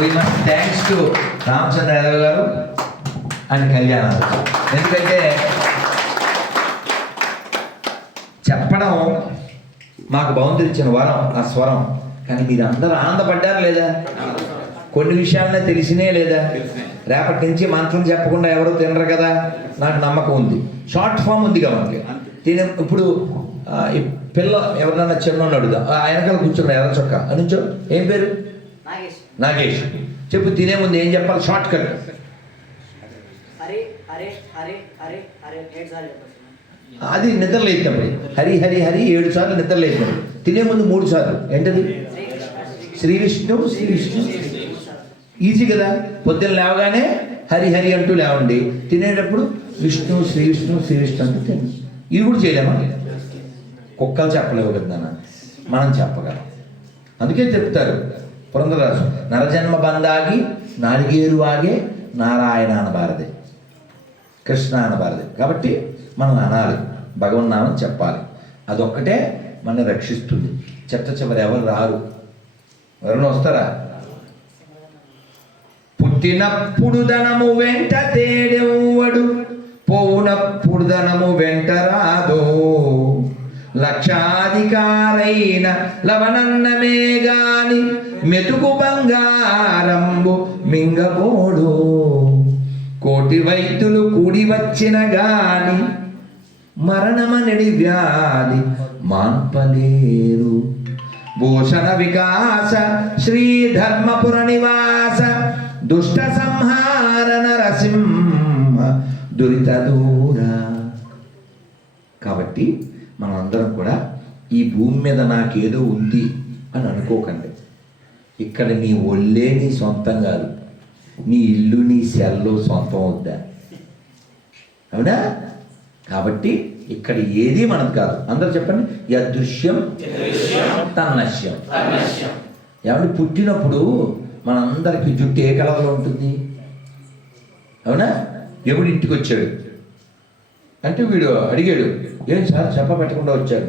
we must thanks to Ramachandra Yadav గారు అండ్ కళ్యాణ్. ఎందుకంటే చెప్పడం మాకు భగవంతుడు ఇచ్చిన వరం, ఆ స్వరం. కానీ మీరు అందరూ ఆనందపడ్డారు లేదా? కొన్ని విషయాలనే తెలిసినే లేదా? రేపటి నుంచి మంత్రం చెప్పకుండా ఎవరు తినరు కదా, నాకు నమ్మకం ఉంది. షార్ట్ ఫామ్ ఉంది కాబట్టి ఇప్పుడు ఈ పిల్ల ఎవరినైనా చిన్నోడు అడుగుదాం. ఆయనకాల కూర్చున్నాడు ఎర్ర చొక్క నుంచో. ఏం పేరు? నాగేష్. చెప్పు, తినే ముందు ఏం చెప్పాలి? Shortcut. హరి హరే హరే హరే హరే 7 సార్లు చెప్పచ్చు. అది నిద్రలేసినప్పుడు హరి హరి హరి 7 సార్లు నిద్రలేసినప్పుడు. తినే ముందు 3 సార్లు. ఏంటది? శ్రీ విష్ణు శ్రీ విష్ణు. ఈజీ కదా. పొద్దున్న లేవగానే హరి హరి అంటూ లేవండి. తినేటప్పుడు విష్ణు శ్రీ విష్ణు శ్రీ విష్ణు అంటూ తిని. ఇవి కూడా చేయలేమా? కుక్కలు చెప్పలేవు కదా నాన్న, మనం చెప్పగలం. అందుకే చెప్తారు పురంధరదాసు, నరజన్మ బంధాగి నాలుగేరు వాగే నారాయణ అనబారదే, కృష్ణ అనబారదే. కాబట్టి మనం అనాలి, భగవన్నామం చెప్పాలి. అదొక్కటే మనని రక్షిస్తుంది. చెట్ట చివరి ఎవరు రారు. ఎవరైనా వస్తారా? పుట్టినప్పుడు ధనము వెంట తేడెవ్వడు, పోవునప్పుడు ధనము వెంట రాదో, లక్షాధికారైన లవణన్నమే గాని మెతుకు బంగారంబు మింగబోడు, కోటి వైద్యులు కూడి వచ్చిన గాని మరణమనడి వ్యాధి మాన్పలేరు. భూషణ వికాస శ్రీ ధర్మపుర నివాస దుష్ట సంహార నరసింహ దురిత దూర. కాబట్టి మనం అందరం కూడా ఈ భూమి మీద నాకేదో ఉంది అని అనుకోకండి. ఇక్కడ నీ ఒళ్ళే నీ సొంతం కాదు, నీ ఇల్లు నీ సెల్లు సొంతం అవుద్దా? అవునా? కాబట్టి ఇక్కడ ఏది మనది కాదు. అందరూ చెప్పండి, యదృశ్యం తన్నశ్యం. ఏమంటే పుట్టినప్పుడు మనందరికి జుట్టు ఏ కలర్లో ఉంటుంది? అవునా? ఎప్పుడు ఇంటికి వచ్చాడు అంటే వీడు అడిగాడు, ఏం సార్ చెప్ప పెట్టకుండా వచ్చాడు,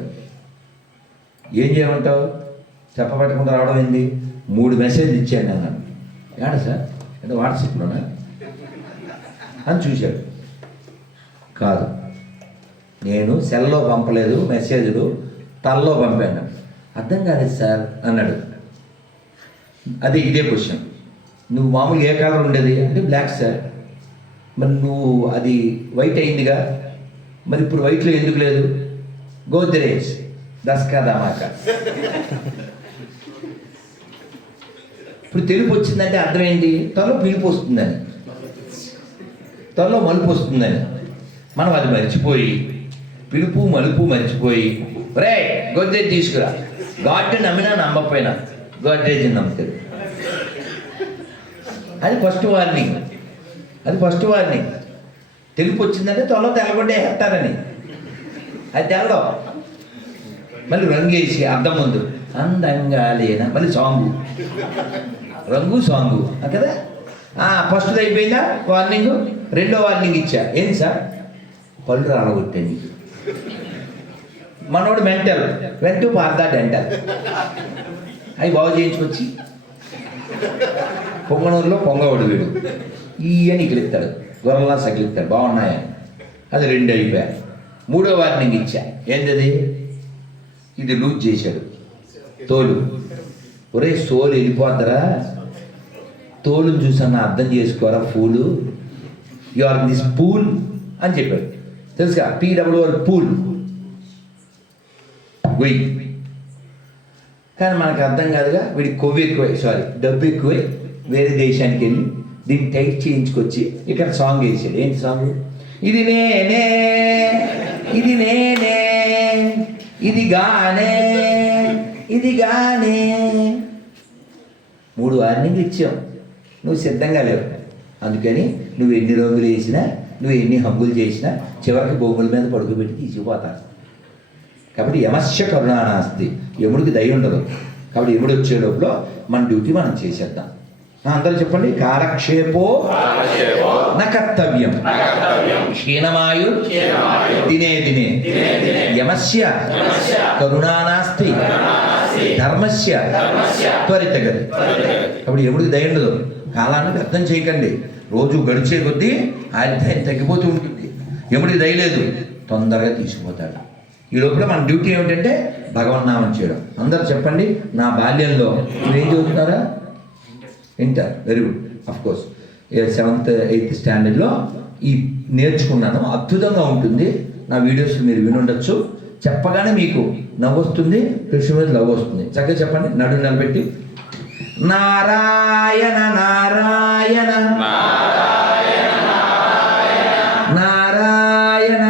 ఏం చేయమంటావు? చెప్ప పెట్టకుండా రావడం ఏంది? 3 మెసేజ్లు ఇచ్చాను అన్నాడు. ఏడా సార్ అంటే వాట్సాప్లోనా అని చూశాడు. కాదు, నేను సెల్లో పంపలేదు, మెసేజ్లు తల్లో పంపాను. అర్థం కాలేదు సార్ అన్నాడు. అదే ఇదే క్వశ్చన్. నువ్వు మామూలు ఏ కలర్ ఉండేది అంటే బ్లాక్ సార్. మరి నువ్వు అది వైట్ అయిందిగా, మరి ఇప్పుడు వైట్లో ఎందుకు లేదు? గోద్రేజ్ దస్కా ధమాకా. ఇప్పుడు తెలుపు వచ్చిందంటే అర్థం ఏంటి? త్వరలో పిలుపు వస్తుందని, త్వరలో మలుపు వస్తుందని. మనం అది మర్చిపోయి, పిలుపు మలుపు మర్చిపోయి, రే గోద్రేజ్ తీసుకురా. గాడ్ని నమ్మినా నమ్మకపోయినా గోద్రేజ్ని నమ్ముతాడు. అది ఫస్ట్ వార్నింగ్. అది ఫస్ట్ వార్నింగ్. తెలుపు వచ్చిందంటే త్వరలో తెల్లగొడ్డే వేస్తారని. అది తెల్లదో. మళ్ళీ రంగు వేసి అర్థం ముందు అందంగా లేనా, మళ్ళీ సాంగు, రంగు సాంగు కదా. ఫస్ట్ అయిపోయిందా వార్నింగ్. రెండో వార్నింగ్ ఇచ్చా. ఏంటి సార్? పళ్ళు రాలగొట్టండి. మనోడు మెంటల్, వెంటూ పార్దా డెంటల్. అవి బాగు చేయించుకొచ్చి పొంగనూరులో పొంగవాడు వీడు ఈయని ఇక్కడిస్తాడు, గొర్రెలా సగిలిస్తాడు, బాగున్నాయని. అది 2 అయిపోయా. 3వ వార్నింగ్ ఇచ్చా. ఏంటది? ఇది లూజ్ చేశాడు తోలు. ఒరే సోలు వెళ్ళిపోద్దరా, తోలుని చూసన్నా అర్థం చేసుకోరా fool, you are this pool అని చెప్పాడు. తెలుసుగా? PWR pool. గొయ్యి. కానీ మనకు అర్థం కాదుగా. వీడికి కొవ్వు ఎక్కువై, డబ్బు ఎక్కువై వేరే దేశానికి వెళ్ళి దీన్ని టైట్ చేయించుకొచ్చి ఇక్కడ సాంగ్ వేసాడు. ఏంటి సాంగ్? ఇది నేనే, ఇది నేనే, ఇది గానే, ఇది గానే. 3 వార్నింగ్లు ఇచ్చాం. నువ్వు సిద్ధంగా లేవు. అందుకని నువ్వు ఎన్ని రంగులు వేసినా, నువ్వు ఎన్ని హంగులు చేసినా చివరికి భూముల మీద పడుకోబెట్టి తీసిపోతాను. కాబట్టి యమస్య కరుణానాస్తి. యముడికి దయ ఉండదు. కాబట్టి యముడు వచ్చే లోపల మన డ్యూటీ మనం చేసేద్దాం. అందరూ చెప్పండి, కాలక్షేపో న కర్తవ్యం క్షీణమాయు దినే దినే యమస్య కరుణానాస్తి ధర్మస్య త్వరితగతి. కాబట్టి యముడికి దయ ఉండదు. కాలానికి అర్థం చేయకండి. రోజు గడిచే కొద్దీ ఆయుర్దాయం తగ్గిపోతూ ఉంటుంది. యముడికి దయ లేదు, తొందరగా తీసుకుపోతాడు. ఈ లోపల మన డ్యూటీ ఏమిటంటే భగవన్నామం చేయడం. అందరూ చెప్పండి, నా బాల్యంలో మీరేం చదువుతున్నారా? Inter. Very good. Of course 7th 8th స్టాండర్డ్లో ఈ నేర్చుకున్నాను. అద్భుతంగా ఉంటుంది. నా వీడియోస్ మీరు వినుండొచ్చు. చెప్పగానే మీకు నవ్వు వస్తుంది, కృష్ణుడి మీద లవ్ వస్తుంది. చక్కగా చెప్పండి, నడు నిలబెట్టి. నారాయణ నారాయణ నారాయణ నారాయణ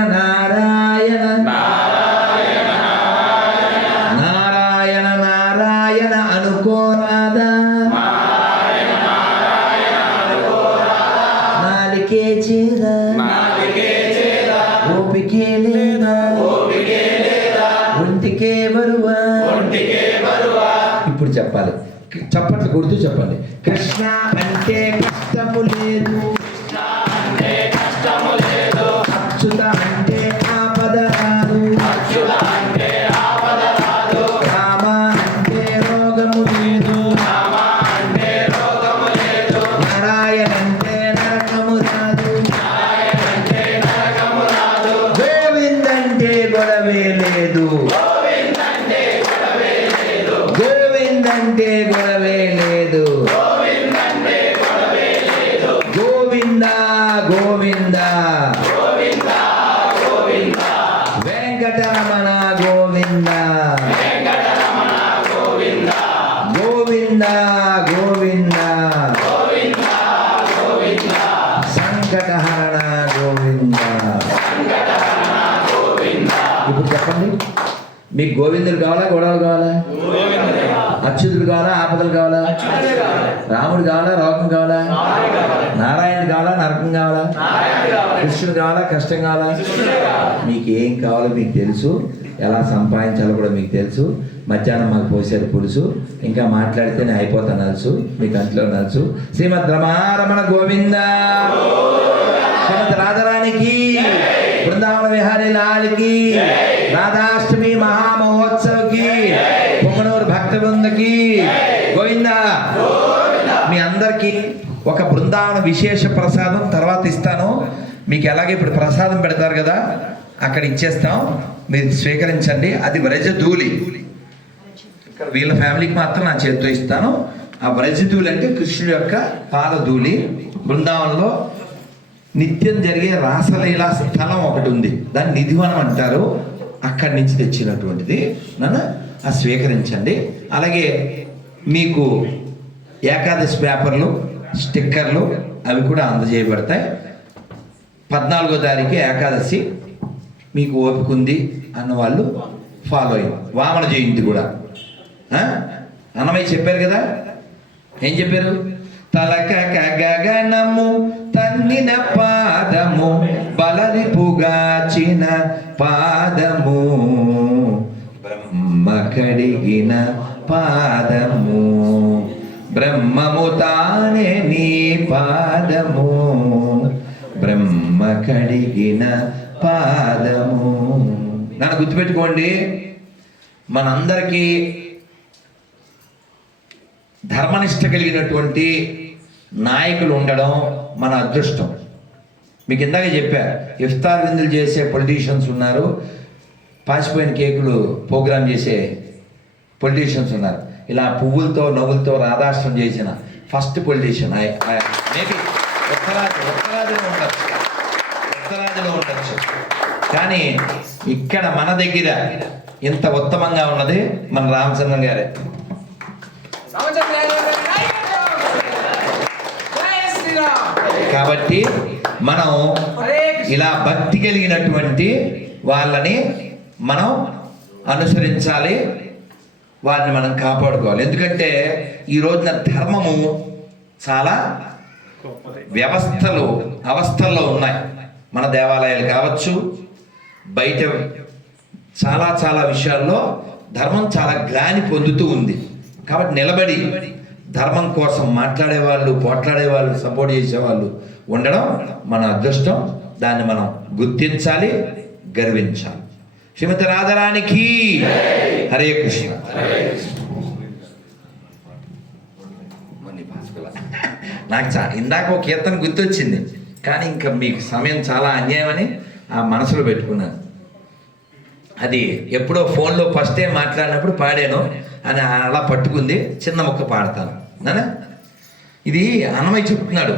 నారాయణ నారాయణ అనుకోరాదా, నాలికే చేదా, ఓపికే లేదా, ఒంటికే బరువా. ఇప్పుడు చెప్పాలి, చప్పట్లు కొడుతూ చెప్పండి. కృష్ణ అంటే కష్టము లేదు, అచ్యుత అంటే ఆపద రాదు, రామ అంటే రోగము లేదు, నారాయణ అంటే నరకము రాదు, గోవింద్ అంటే గొడవే లేదు, గోవింద్ అంటే గొడవే లేదు, గోవింద గోవింద వెంకటరమణ గోవింద గోవింద గోవింద సంకటహరణ గోవింద. ఇప్పుడు చెప్పండి, మీకు గోవిందుడు కావాలా, గొడవలు కావాలా, అచ్యుతుడు కావాలా, ఆపదలు కావాలా, రాముడు కావాలా, రోగం కావాలా, నారాయణుడు కావాలా, నరకం కావాలా, కృష్ణుడు కావాలా, కష్టం కావాలా? మీకు ఏం కావాలో మీకు తెలుసు, ఎలా సంపాదించాలో కూడా మీకు తెలుసు. మధ్యాహ్నం మాకు పోసారు పులుసు, ఇంకా మాట్లాడితేనే అయిపోతాను నలుసు, మీ కంట్లో నలుసు. శ్రీమద్ రమారమణ గోవింద, శ్రీమద్ రాధారానికి, బృందావన విహారీ లాల్కి, రాధాష్టమి మహామహోత్సవ్కి, పొంగనూరు భక్త బృందకి గోవింద. మీ అందరికీ ఒక బృందావన విశేష ప్రసాదం తర్వాత ఇస్తాను. మీకు ఎలాగే ఇప్పుడు ప్రసాదం పెడతారు కదా, అక్కడ ఇచ్చేస్తాం, మీరు స్వీకరించండి. అది వ్రజధూళి, ఇక్కడ వీళ్ళ ఫ్యామిలీకి మాత్రం నా చేతితో ఇస్తాను. ఆ వ్రజధూళి అంటే కృష్ణుడి యొక్క పాదధూళి. బృందావనంలో నిత్యం జరిగే రాసలీలా స్థలం ఒకటి ఉంది, దాన్ని నిధివనం అంటారు. అక్కడి నుంచి తెచ్చినటువంటిది, నన్ను స్వీకరించండి. అలాగే మీకు ఏకాదశి పేపర్లు, స్టిక్కర్లు అవి కూడా అందజేయబడతాయి. 14వ తారీఖు ఏకాదశి, మీకు ఓపిక ఉంది అన్నవాళ్ళు ఫాలో అయ్యి, వామన జయంతి కూడా అన్నమయ్య చెప్పారు కదా. ఏం చెప్పారు? తలక గగనము తన్నిన పాదము, బలరిపుగాచిన పాదము, బ్రహ్మ కడిగిన పాదము, బ్రహ్మము తానే నీ పాదము, బ్రహ్మ కడిగిన పాదము. నన్ను గుర్తుపెట్టుకోండి, మనందరికీ ధర్మనిష్ట కలిగినటువంటి నాయకులు ఉండడం మన అదృష్టం. మీకు ఇందాక చెప్పా, ఇఫ్తార్ విందులు చేసే పొలిటీషియన్స్ ఉన్నారు, పాసిపోయిన కేకులు ప్రోగ్రామ్ చేసే పొలిటీషియన్స్ ఉన్నారు. ఇలా పువ్వులతో నవ్వులతో రాధాష్టం చేసిన ఫస్ట్ పొలిటీషియన్ మేబీ ఉత్తరాదిలో ఉండొచ్చు. కానీ ఇక్కడ మన దగ్గర ఇంత ఉత్తమంగా ఉన్నది మన రామచంద్రన్ గారే. కాబట్టి మనం ఇలా భక్తి కలిగినటువంటి వాళ్ళని మనం అనుసరించాలి, వారిని మనం కాపాడుకోవాలి. ఎందుకంటే ఈ రోజున ధర్మము చాలా అవస్థల్లో ఉన్నాయి. మన దేవాలయాలు కావచ్చు, బయట చాలా విషయాల్లో ధర్మం చాలా గ్లాని పొందుతూ ఉంది. కాబట్టి నిలబడి ధర్మం కోసం మాట్లాడేవాళ్ళు, పోట్లాడేవాళ్ళు, సపోర్ట్ చేసేవాళ్ళు ఉండడం మన అదృష్టం. దాన్ని మనం గుర్తించాలి, గర్వించాలి. శ్రీమతి రాధారానికి హరే కృష్ణ. నాకు ఇందాక ఒక కీర్తన గుర్తొచ్చింది, కానీ ఇంకా మీకు సమయం చాలా అన్యాయమని ఆ మనసులో పెట్టుకున్నాను. అది ఎప్పుడో ఫోన్లో ఫస్ట్ టైం మాట్లాడినప్పుడు పాడాను అని అలా పట్టుకుంది. చిన్న ముక్క పాడతాను నాన్న. ఇది అన్నమయ్య చెప్తున్నాడు.